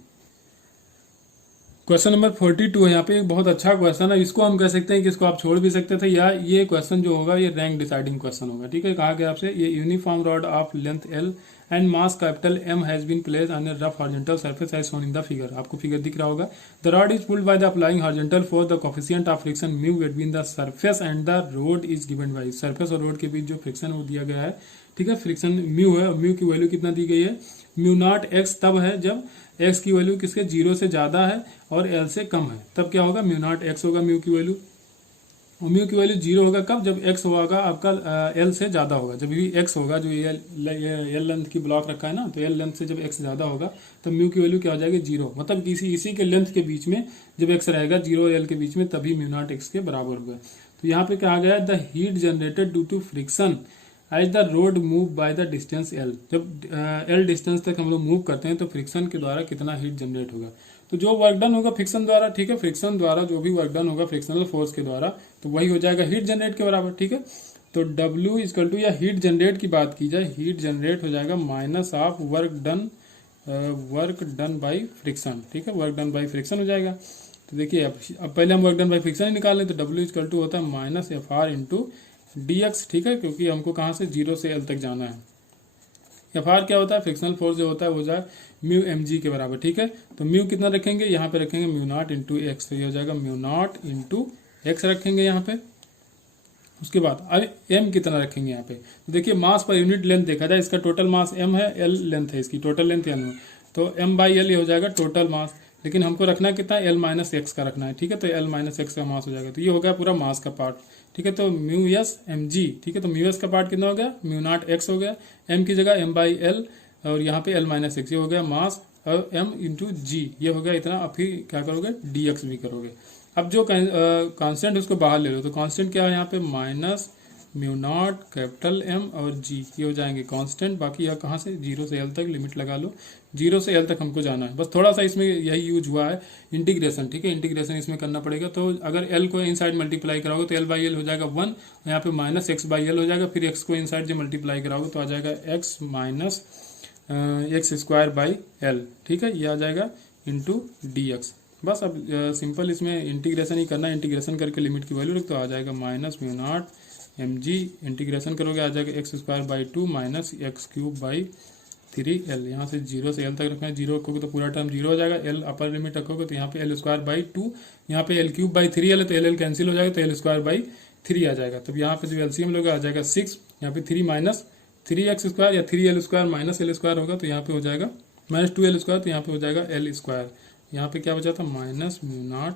क्वेश्चन नंबर 42 है। यहाँ पे एक बहुत अच्छा क्वेश्चन है, इसको हम कह सकते हैं कि इसको आप छोड़ भी सकते थे, या ये क्वेश्चन जो होगा ये रैंक डिसाइडिंग क्वेश्चन होगा, ठीक है। कहा गया आपसे ये uniform rod of length L and mass capital M has been placed on a rough horizontal surface as shown in the figure. आपको फिगर दिख रहा होगा। The rod is pulled by the applying horizontal force, the coefficient of friction mu between the surface and the rod is given by. Surface और rod के बीच जो friction वो दिया गया है, ठीक है। फ्रिक्शन म्यू है, म्यू की वैल्यू कितना दी गई है, म्यू नॉट एक्स तब है जब एक्स की वैल्यू किसके 0 से ज्यादा है और एल से कम है, तब क्या होगा, म्यू नॉट एक्स होगा म्यू की वैल्यू। और म्यू की वैल्यू 0 होगा कब, जब एक्स होगा आपका एल से ज्यादा होगा। जब भी एक्स होगा, जो एल लेंथ की ब्लॉक रखा है ना, तो एल लेंथ से जब एक्स ज्यादा होगा तब म्यू की वैल्यू क्या हो जाएगी 0। मतलब इसी के लेंथ के बीच में जब एक्स रहेगा 0 और एल के बीच में, तभी म्यू नॉट एक्स के बराबर होगा। तो यहाँ पे कहा गया the heat generated due to friction as the rod move by the distance L. जब एल डिस्टेंस तक हम लोग मूव करते हैं तो फ्रिक्शन के द्वारा कितना हीट जनरेट होगा। तो जो वर्क डन होगा फ्रिक्शन द्वारा, ठीक है, फ्रिक्शन द्वारा जो भी वर्क डन होगा फ्रिक्शनल फोर्स के द्वारा, तो वही हो जाएगा हीट जनरेट के बराबर, ठीक है। तो W इक्वल टू, या हीट जनरेट की बात की जाए, हीट जनरेट हो जाएगा minus of work done by friction, ठीक है, वर्क डन बाई फ्रिक्शन हो जाएगा। तो देखिए अब पहले हम वर्क डन बाई फ्रिक्शन निकाल लें, तो W इक्वल टू होता है माइनस FR इंटू dx, ठीक है, क्योंकि हमको कहाँ से 0 से L तक जाना है। FR क्या होता है, फ्रिक्शनल फोर्स जो होता है वो जाए म्यू mg के बराबर, ठीक है। तो म्यू कितना रखेंगे, यहाँ पे रखेंगे म्यू नॉट इंटू एक्स, तो ये हो जाएगा म्यू नॉट इंटू एक्स रखेंगे यहाँ पे। उसके बाद अब m कितना रखेंगे यहाँ पे, तो देखिए मास पर यूनिट लेंथ देखा जाए, इसका टोटल मास m है, L लेंथ है, इसकी टोटल लेंथ m है, तो m/L ये हो जाएगा टोटल मास। लेकिन हमको रखना कितना है, L माइनस एक्स का रखना है, ठीक है। तो L माइनस एक्स का मास हो जाएगा, तो ये हो गया पूरा मास का पार्ट, ठीक है। तो म्यू एस एम जी, ठीक है। तो म्यू एस का पार्ट कितना हो गया, म्यू नॉट एक्स हो गया, m की जगह m/L और यहाँ पे L माइनस एक्स, ये हो गया मास, और m इंटू जी ये हो गया इतना। अब फिर क्या करोगे, dx भी करोगे। अब जो कांस्टेंट उसको बाहर ले लो, तो कांस्टेंट क्या है यहाँ पे, minus mu naught capital M और G, ये हो जाएंगे कांस्टेंट। बाकी यह कहाँ से 0 से L तक लिमिट लगा लो, 0 से L तक हमको जाना है। बस थोड़ा सा इसमें यही यूज हुआ है इंटीग्रेशन, ठीक है, इंटीग्रेशन इसमें करना पड़ेगा। तो अगर L को इनसाइड मल्टीप्लाई कराओगे तो L/L हो जाएगा 1, यहाँ पे माइनस x/L हो जाएगा, फिर x को इनसाइड जो मल्टीप्लाई कराओगे तो आ जाएगा x माइनस x²/L, ठीक है, ये आ जाएगा इंटू dx। बस अब सिंपल इसमें इंटीग्रेशन ही करना है, इंटीग्रेशन करके लिमिट की वैल्यू रख तो आ जाएगा minus mu naught mg, integration करोगे आ जाएगा x²/2 माइनस x³/3l। यहाँ से 0 से L तक रखना है, 0 रखोगे तो पूरा टर्म 0 हो जाएगा, L अपर लिमिट रखोगे तो यहाँ पे L²/2, यहाँ पे L³/3l है तो L कैंसिल हो जाएगा, तो L²/3 आ जाएगा। तब यहाँ पे जो एलसीएम लोगे आ जाएगा 6, यहाँ पे 3 माइनस 3x² या 3l² माइनस l² होगा, तो यहाँ पे हो जाएगा माइनस 2l², तो यहाँ पे हो जाएगा l²। यहाँ पे क्या बचा था, माइनस म्यू नॉट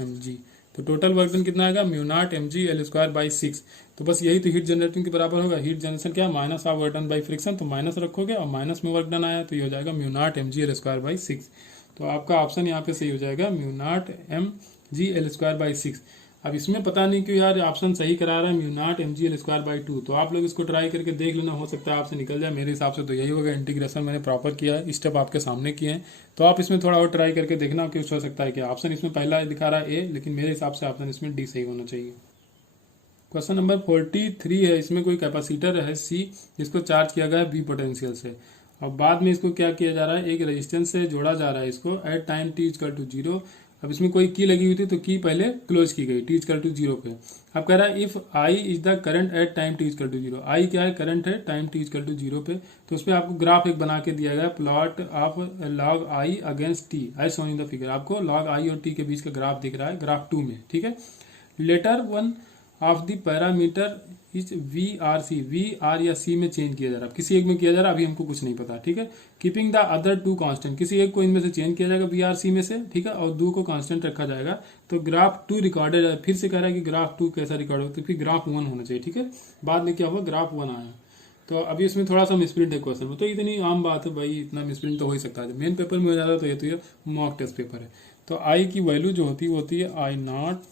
mg। तो टोटल वर्क डन कितना आएगा, म्यू नॉट mg L²/6। तो बस यही तो हीट जनरेटिंग के बराबर होगा। हीट जनरेशन क्या है, minus of work done by friction, तो माइनस रखोगे और माइनस में वर्क डन आया तो ये हो जाएगा म्यू नॉट mg L²/6। तो आपका ऑप्शन यहाँ पे सही हो जाएगा म्यू नॉट mg L²/6। अब इसमें पता नहीं क्यों यार ऑप्शन सही करा रहा है म्यू नॉट mg L²/2, तो आप लोग इसको ट्राई करके देख लेना, हो सकता है आपसे निकल जाए। मेरे हिसाब से तो यही होगा, इंटीग्रेशन मैंने प्रॉपर किया है, स्टेप आपके सामने किए हैं, तो आप इसमें थोड़ा और ट्राई करके देखना कुछ हो सकता है कि ऑप्शन इसमें पहला दिखा रहा है ए, लेकिन मेरे हिसाब से ऑप्शन इसमें डी सही होना चाहिए। क्वेश्चन नंबर 43 है, इसमें कोई कैपेसिटर है C जिसको चार्ज किया गया है B पोटेंशियल से, और बाद में इसको क्या किया जा रहा है, एक रेजिस्टेंस से जोड़ा जा रहा है इसको एट टाइम t = 0। अब इसमें कोई की लगी हुई थी तो की पहले क्लोज की गई t = 0 पे। अब कह रहा है if I is the current at time t = 0, I क्या है, करंट है टाइम t = 0 पे। तो उस पर आपको ग्राफ एक बना के दिया गया, plot of log I against t as shown in the figure. आपको लॉग I और t के बीच का ग्राफ दिख रहा है, ग्राफ 2 में, ठीक है। Later one of the parameter is VRC, VR या C में चेंज किया जा रहा है, किसी एक में किया जा रहा है, अभी हमको कुछ नहीं पता, ठीक है। कीपिंग द अदर 2 कांस्टेंट, किसी एक को इनमें से चेंज किया जाएगा VRC में से, ठीक है, और 2 को कांस्टेंट रखा जाएगा। तो ग्राफ 2 रिकॉर्डेड है, फिर से कह रहा है कि ग्राफ 2 कैसा रिकॉर्ड हो, तो फिर ग्राफ 1 होना चाहिए, ठीक है। बाद में क्या हुआ, ग्राफ 1 आया। तो अभी इसमें थोड़ा सा मिसप्रिंट है क्वेश्चन में, तो इतनी आम बात है भाई, इतना मिसप्रिंट तो हो ही सकता है। मेन पेपर में हो जाता है तो ये मॉक टेस्ट पेपर है। तो आई की वैल्यू जो होती है वो होती है आई नॉट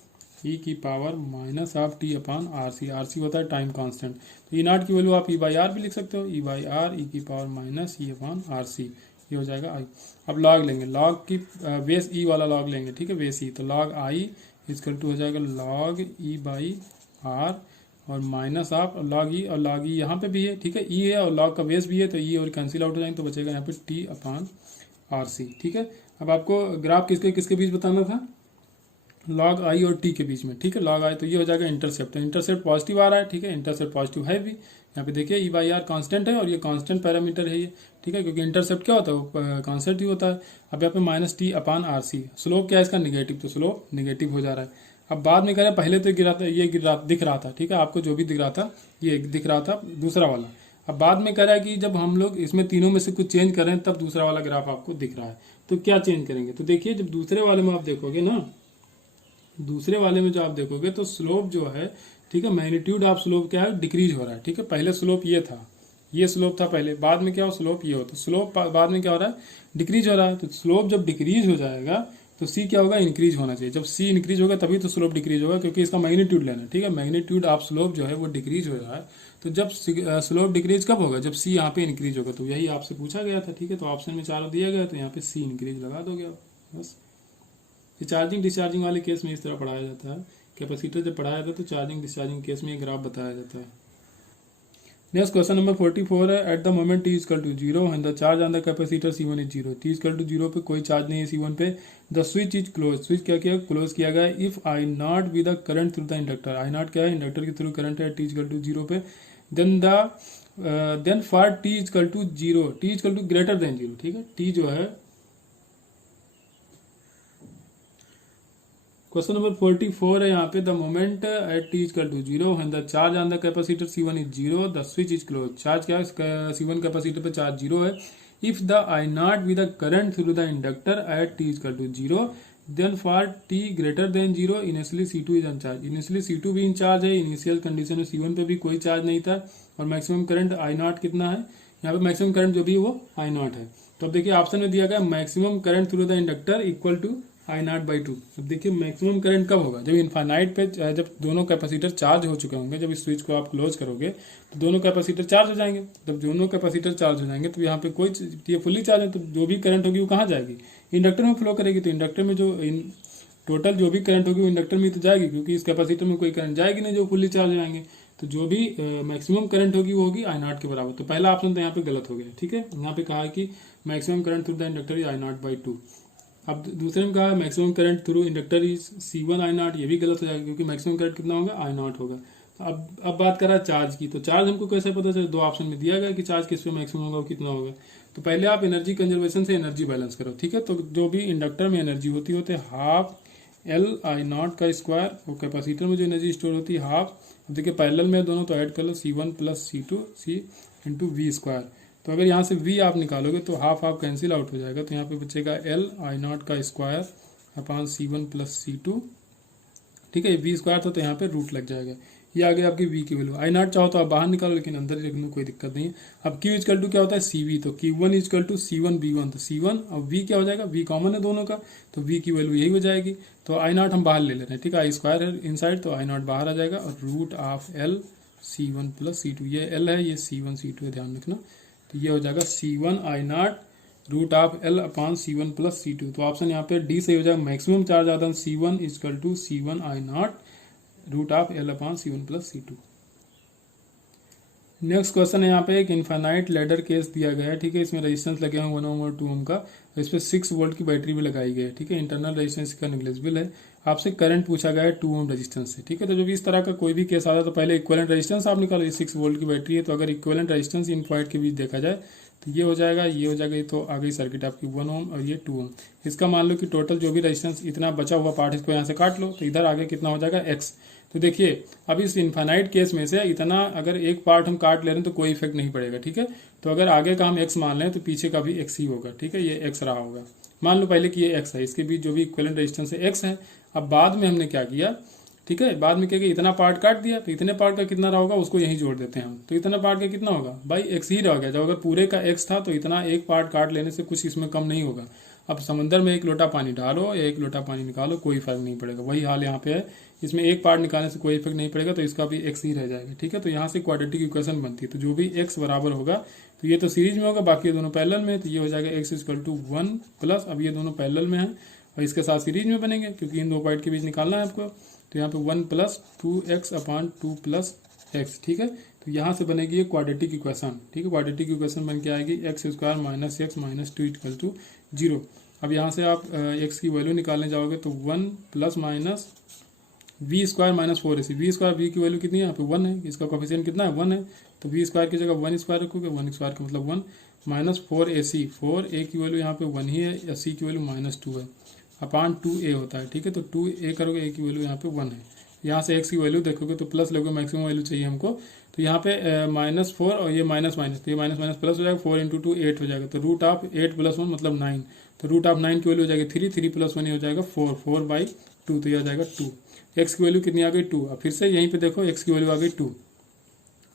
ई की power minus of T upon R C. R C होता है टाइम कांस्टेंट। तो ई नॉट की वैल्यू आप ई बाई आर भी लिख सकते हो, ई बाई आर ई की power minus E upon R C, ये हो जाएगा आई। अब लॉग लेंगे, लॉग की बेस ई वाला लॉग लेंगे, ठीक है, बेस ई। तो लॉग आई इजकल टू हो जाएगा लॉग ई बाई आर और माइनस ऑफ लॉग ई, और लॉग ई यहाँ पे भी है, ठीक है, ई है और लॉग का बेस भी है, तो ई और कैंसिल आउट हो जाएंगे, तो बचेगा यहाँ पे टी अपॉन आर सी, ठीक है। अब आपको ग्राफ किसके किसके बीच बताना था, लॉग आई और टी के बीच में, ठीक है, लॉग आई, तो ये हो जाएगा इंटरसेप्ट। तो इंटरसेप्ट पॉजिटिव आ रहा है, ठीक है, इंटरसेप्ट पॉजिटिव है भी। यहाँ पे देखिए ई बाई आर कॉन्स्टेंट है और ये कॉन्स्टेंट पैरामीटर है ये, ठीक है, क्योंकि इंटरसेप्ट क्या होता है, वो कॉन्स्टेंट ही होता है। अब यहाँ पे minus T upon R C, slope क्या है इसका, निगेटिव, तो स्लोप निगेटिव हो जा रहा है। अब बाद में कह रहे हैं पहले तो गिरा था, ये दिख रहा था, ठीक है, आपको जो भी दिख रहा था ये दिख रहा था दूसरा वाला। अब बाद में कह रहा है कि जब हम लोग इसमें तीनों में से कुछ चेंज कर रहे हैं तब दूसरा वाला ग्राफ आपको दिख रहा है। तो क्या चेंज करेंगे, तो देखिए जब दूसरे वाले में आप देखोगे ना, दूसरे वाले में जो आप देखोगे तो स्लोप जो है, ठीक है, मैग्नीट्यूड ऑफ स्लोप क्या है, डिक्रीज हो रहा है, ठीक है। पहले स्लोप ये था, ये स्लोप था पहले, बाद में क्या हो, स्लोप ये हो, तो स्लोप बाद में क्या हो रहा है, डिक्रीज हो रहा है। तो स्लोप जब डिक्रीज हो जाएगा तो सी क्या होगा, इंक्रीज होना चाहिए। जब सी इंक्रीज होगा तभी तो स्लोप डिक्रीज होगा, क्योंकि इसका मैग्नीट्यूड लेना, ठीक है, मैग्नीट्यूड ऑफ स्लोप जो है वो डिक्रीज हो रहा है। तो जब स्लोप डिक्रीज कब होगा, जब सी यहाँ पे इंक्रीज होगा। तो यही आपसे पूछा गया था, ठीक है, तो ऑप्शन में चारों दिया गया, तो यहाँ पे सी इंक्रीज लगा दोगे आप, बस। चार्जिंग डिस्चार्जिंग वाले केस में इस तरह पढ़ाया जाता है। कैपेसिटर जब पढ़ाया जाता है तो चार्जिंग डिस्चार्जिंग केस में ग्राफ बताया जाता है। नेक्स्ट क्वेश्चन नंबर 44 है, at the moment T equal to zero and the charge on the capacitor C1 is zero. T equal to zero पे कोई चार्ज नहीं है C1 पे। The switch is close, switch क्या किया, क्लोज किया गया। If I naught be the current through the inductor, I naught क्या है, इंडक्टर के थ्रू करंट है, टी इजकल टू जीरो पे। Then for T equal to zero, T equal to greater than zero, ठीक है, T जो है question number 44 है यहाँ पे, the moment at T equal to zero and the charge on the capacitor C1 is zero, the switch is close. Charge क्या है, C1 capacitor पे चार्ज जीरो है। If the I naught be the current through the inductor at T equal to zero, then for T greater than zero initially C2 is uncharge. Initially C2 भी in charge है, initial condition में C1 पे भी कोई charge नहीं था, और maximum current I not कितना है, यहाँ पे मैक्सिमम करंट जो भी है वो आई नॉट है। तो अब देखिए ऑप्शन में दिया गया maximum current through the inductor equal to I naught by two. अब देखिए मैक्सिमम करंट कब होगा, जब इनफाइनाइट पे, जब दोनों कैपेसिटर चार्ज हो चुके होंगे, जब इस स्विच को आप क्लोज करोगे तो दोनों कैपेसिटर चार्ज हो जाएंगे। जब दोनों कैपेसिटर चार्ज हो जाएंगे तो यहाँ पे कोई, ये फुल्ली चार्ज है, तो जो भी करंट होगी वो कहाँ जाएगी, इंडक्टर में फ्लो करेगी। तो इंडक्टर में जो टोटल जो भी करंट होगी वो इंडक्टर में तो जाएगी, क्योंकि इस कैपेसिटर में कोई करंट जाएगी नहीं जो फुल्ली चार्ज हो जाएंगे। तो जो भी मैक्सिमम करंट होगी वो होगी आई नॉट के बराबर। तो पहला ऑप्शन तो यहाँ पे गलत हो गया, ठीक है, यहाँ पे कहा है कि maximum current through the inductor is I naught by two. अब दूसरे में कहा maximum current through inductor is C1 I not, ये भी गलत हो जाएगा, क्योंकि मैक्सिमम करंट कितना होगा, आई नॉट होगा। तो अब बात कर रहा है चार्ज की, तो चार्ज हमको कैसे पता चले, दो ऑप्शन में दिया गया कि चार्ज किस पे मैक्सिमम होगा और कितना होगा। तो पहले आप एनर्जी कंजर्वेशन से एनर्जी बैलेंस करो, ठीक है। तो जो भी इंडक्टर में एनर्जी होती है हाफ L आई नॉट का स्क्वायर, और कैपेसिटर में जो एनर्जी स्टोर होती है हाफ। अब देखिए पैरेलल में दोनों, तो ऐड कर लो C1 plus C2 C into V square. तो अगर यहाँ से v आप निकालोगे तो हाफ हाफ कैंसिल आउट हो जाएगा, तो यहाँ पे बचेगा L आई नॉट का square upon C1 plus C2, ठीक है, v स्क्वायर था तो यहाँ पे रूट लग जाएगा। ये आ गया आपकी v की वैल्यू। आई नॉट चाहो तो आप बाहर निकालो, लेकिन अंदर ही रखने कोई दिक्कत नहीं है। अब q इजकल टू क्या होता है, CV, तो Q1 is equal to C1 B1, तो C1 और v क्या हो जाएगा, v कॉमन है दोनों का, तो v की वैल्यू यही हो जाएगी। तो आई नॉट हम बाहर ले ले रहे हैं, ठीक है, आई स्क्वायर है इनसाइड, तो आई नॉट बाहर आ जाएगा, और root of L C1 plus C2, ये L है, ये C1 C2 है, ध्यान रखना। तो ये हो जाएगा C1 I naught root of L upon C1 plus C2। तो ऑप्शन यहाँ पे डी सही हो जाएगा, मैक्सिमम चार्ज आता है C1 equal to C1 I naught root of L upon C1 plus C2। Next question है यहाँ पे, एक इनफाइनाइट लैडर केस दिया गया है, ठीक है, इसमें रेजिस्टेंस लगे हैं 1 ओम और 2 ओम का, तो इस पर 6 वोल्ट की बैटरी भी लगाई गई है, ठीक है, इंटरनल रेजिस्टेंस का नेग्लिजिबल है। आपसे करंट पूछा गया है 2 ओम रेजिस्टेंस से, ठीक है। तो जब इस तरह का कोई भी केस आता है तो पहले इक्विवेलेंट रेजिस्टेंस आप निकालो, 6 वोल्ट की बैटरी है, तो अगर इक्विवेलेंट रेजिस्टेंस इन पॉइंट के बीच देखा जाए तो ये हो जाएगा, ये हो जाएगा, तो आ गई सर्किट आपकी 1 ओम और ये 2 ओम। इसका मान लो कि टोटल जो भी रेजिस्टेंस इतना बचा हुआ पार्ट, इसको यहाँ से काट लो, तो इधर आगे कितना हो जाएगा x। तो देखिए अब इस इनफाइनाइट केस में से इतना अगर एक पार्ट हम काट ले रहे हैं तो कोई इफेक्ट नहीं पड़ेगा, ठीक है। तो अगर आगे का हम x मान लें तो पीछे का भी x ही होगा, ठीक है, ये x रहा होगा। मान लो पहले कि ये x है, इसके बीच जो भी इक्विवेलेंट रेजिस्टेंस है x है। अब बाद में हमने क्या किया, ठीक है, बाद में क्या किया, इतना पार्ट काट दिया, तो इतने पार्ट का कितना रहा होगा उसको यहीं जोड़ देते हैं हम, तो इतना पार्ट का कितना होगा भाई x ही रह गया। जब अगर पूरे का x था तो इतना एक पार्ट काट लेने से कुछ इसमें कम नहीं होगा। अब समंदर में 1 लोटा पानी डालो या 1 लोटा पानी निकालो, कोई फर्क नहीं पड़ेगा। वही हाल यहाँ पे है, इसमें एक पार्ट निकालने से कोई इफेक्ट नहीं पड़ेगा, तो इसका भी x ही रह जाएगा। ठीक है, तो यहाँ से क्वाड्रेटिक इक्वेशन बनती है। तो जो भी x बराबर होगा, तो ये तो सीरीज में होगा, बाकी ये दोनों पैरेलल में है, तो ये हो जाएगा x इक्वल टू 1 प्लस, अब ये दोनों पैरेलल में है और इसके साथ सीरीज में बनेंगे, क्योंकि इन दो पॉइंट के बीच निकालना है आपको। तो यहाँ पे 1 plus 2x upon 2 plus x। ठीक है, तो यहाँ से बनेगी ये क्वाड्रेटिक इक्वेशन। ठीक है, क्वाड्रेटिक इक्वेशन बन के आएगी x square minus x minus 2 equal to 0। अब यहाँ से आप x की वैल्यू निकालने जाओगे तो 1 plus minus v square minus 4ac। v square v की वैल्यू कितनी है, यहाँ पे 1 है, इसका कोफिशिएंट कितना है 1 है, तो v स्क्वायर की जगह 1 स्क्वायर रखोगे, 1 स्क्वायर का मतलब 1 माइनस 4ac। 4a की वैल्यू यहाँ पे 1 ही है, c की वैल्यू माइनस 2 है, अपान 2a होता है। ठीक है, तो 2a करोगे, a की वैल्यू यहाँ पे 1 है। यहाँ से x की वैल्यू देखोगे तो प्लस लोगे, मैक्सिमम वैल्यू चाहिए हमको, तो यहाँ पे माइनस 4 और ये माइनस माइनस, तो ये माइनस माइनस प्लस हो जाएगा, 4 इंटू 2 8 हो जाएगा, तो रूट ऑफ 8 प्लस 1 मतलब 9, तो रूट ऑफ 9 की वैल्यू हो जाएगी 3, 3 प्लस 1 हो जाएगा 4, 4/2, तो ये आ जाएगा 2। x की वैल्यू कितनी आ गई 2। अब फिर से यहीं पे देखो x की वैल्यू आ गई 2,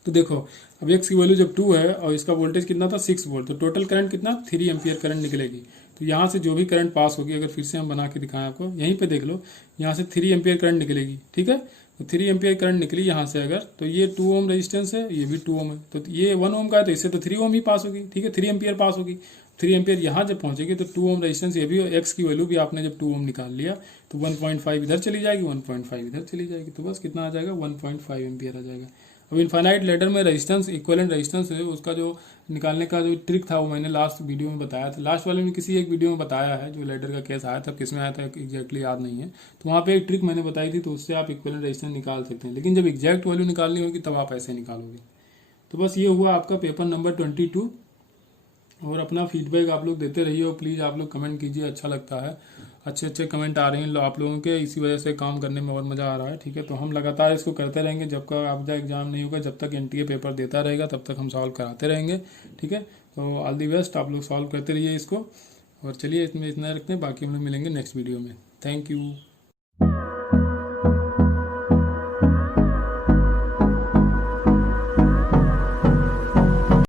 तो देखो अब x की वैल्यू जब 2 है और इसका वोल्टेज कितना था 6 वोल्ट, तो टोटल करंट कितना 3 एम्पियर करंट निकलेगी। तो यहाँ से जो भी करंट पास होगी, अगर फिर से हम बना के दिखाएं आपको, यहीं पे देख लो, यहाँ से 3 एम्पियर करंट निकलेगी। ठीक है, तो 3 एम्पियर करंट निकली यहाँ से अगर, तो ये 2 ओम रेजिस्टेंस है, ये भी 2 ओम है, तो ये 1 ओम का है, तो इससे तो 3 ओम ही पास होगी। ठीक है, 3 एम्पियर पास होगी, 3 एम्पियर यहाँ जब पहुंचेगी तो 2 ओम रेजिस्टेंस ये भी, एक्स की वैल्यू भी आपने जब 2 ओम निकाल लिया तो 1.5 इधर चली जाएगी, 1.5 इधर चली जाएगी, तो बस कितना आ जाएगा 1.5 एम्पियर आ जाएगा। अब इनफाइनाइट लेडर में रेजिस्टेंस, इक्विवेलेंट रेजिस्टेंस है, उसका जो निकालने का जो ट्रिक था वो मैंने लास्ट वीडियो में बताया था, लास्ट वाले में किसी एक वीडियो में बताया है, जो लेडर का केस आया था, किसमें आया था एग्जैक्टली याद नहीं है, तो वहाँ पे एक ट्रिक मैंने बताई थी, तो उससे आप इक्विवेलेंट रेजिस्टेंस निकाल सकते हैं, लेकिन जब एग्जैक्ट वैल्यू निकालनी होगी तब आप ऐसे निकालोगे। तो बस ये हुआ आपका पेपर नंबर 22, और अपना फीडबैक आप लोग देते रहिए, और प्लीज़ आप लोग कमेंट कीजिए, अच्छा लगता है, अच्छे अच्छे कमेंट आ रहे हैं आप लोगों के, इसी वजह से काम करने में और मज़ा आ रहा है। ठीक है, तो हम लगातार इसको करते रहेंगे, जब तक आपका एग्जाम नहीं होगा, जब तक एनटीए पेपर देता रहेगा तब तक हम सॉल्व कराते रहेंगे। ठीक है, तो ऑल दी बेस्ट, आप लोग सॉल्व करते रहिए इसको, और चलिए इसमें इतना रखते हैं, बाकी हम लोग मिलेंगे नेक्स्ट वीडियो में। Thank you.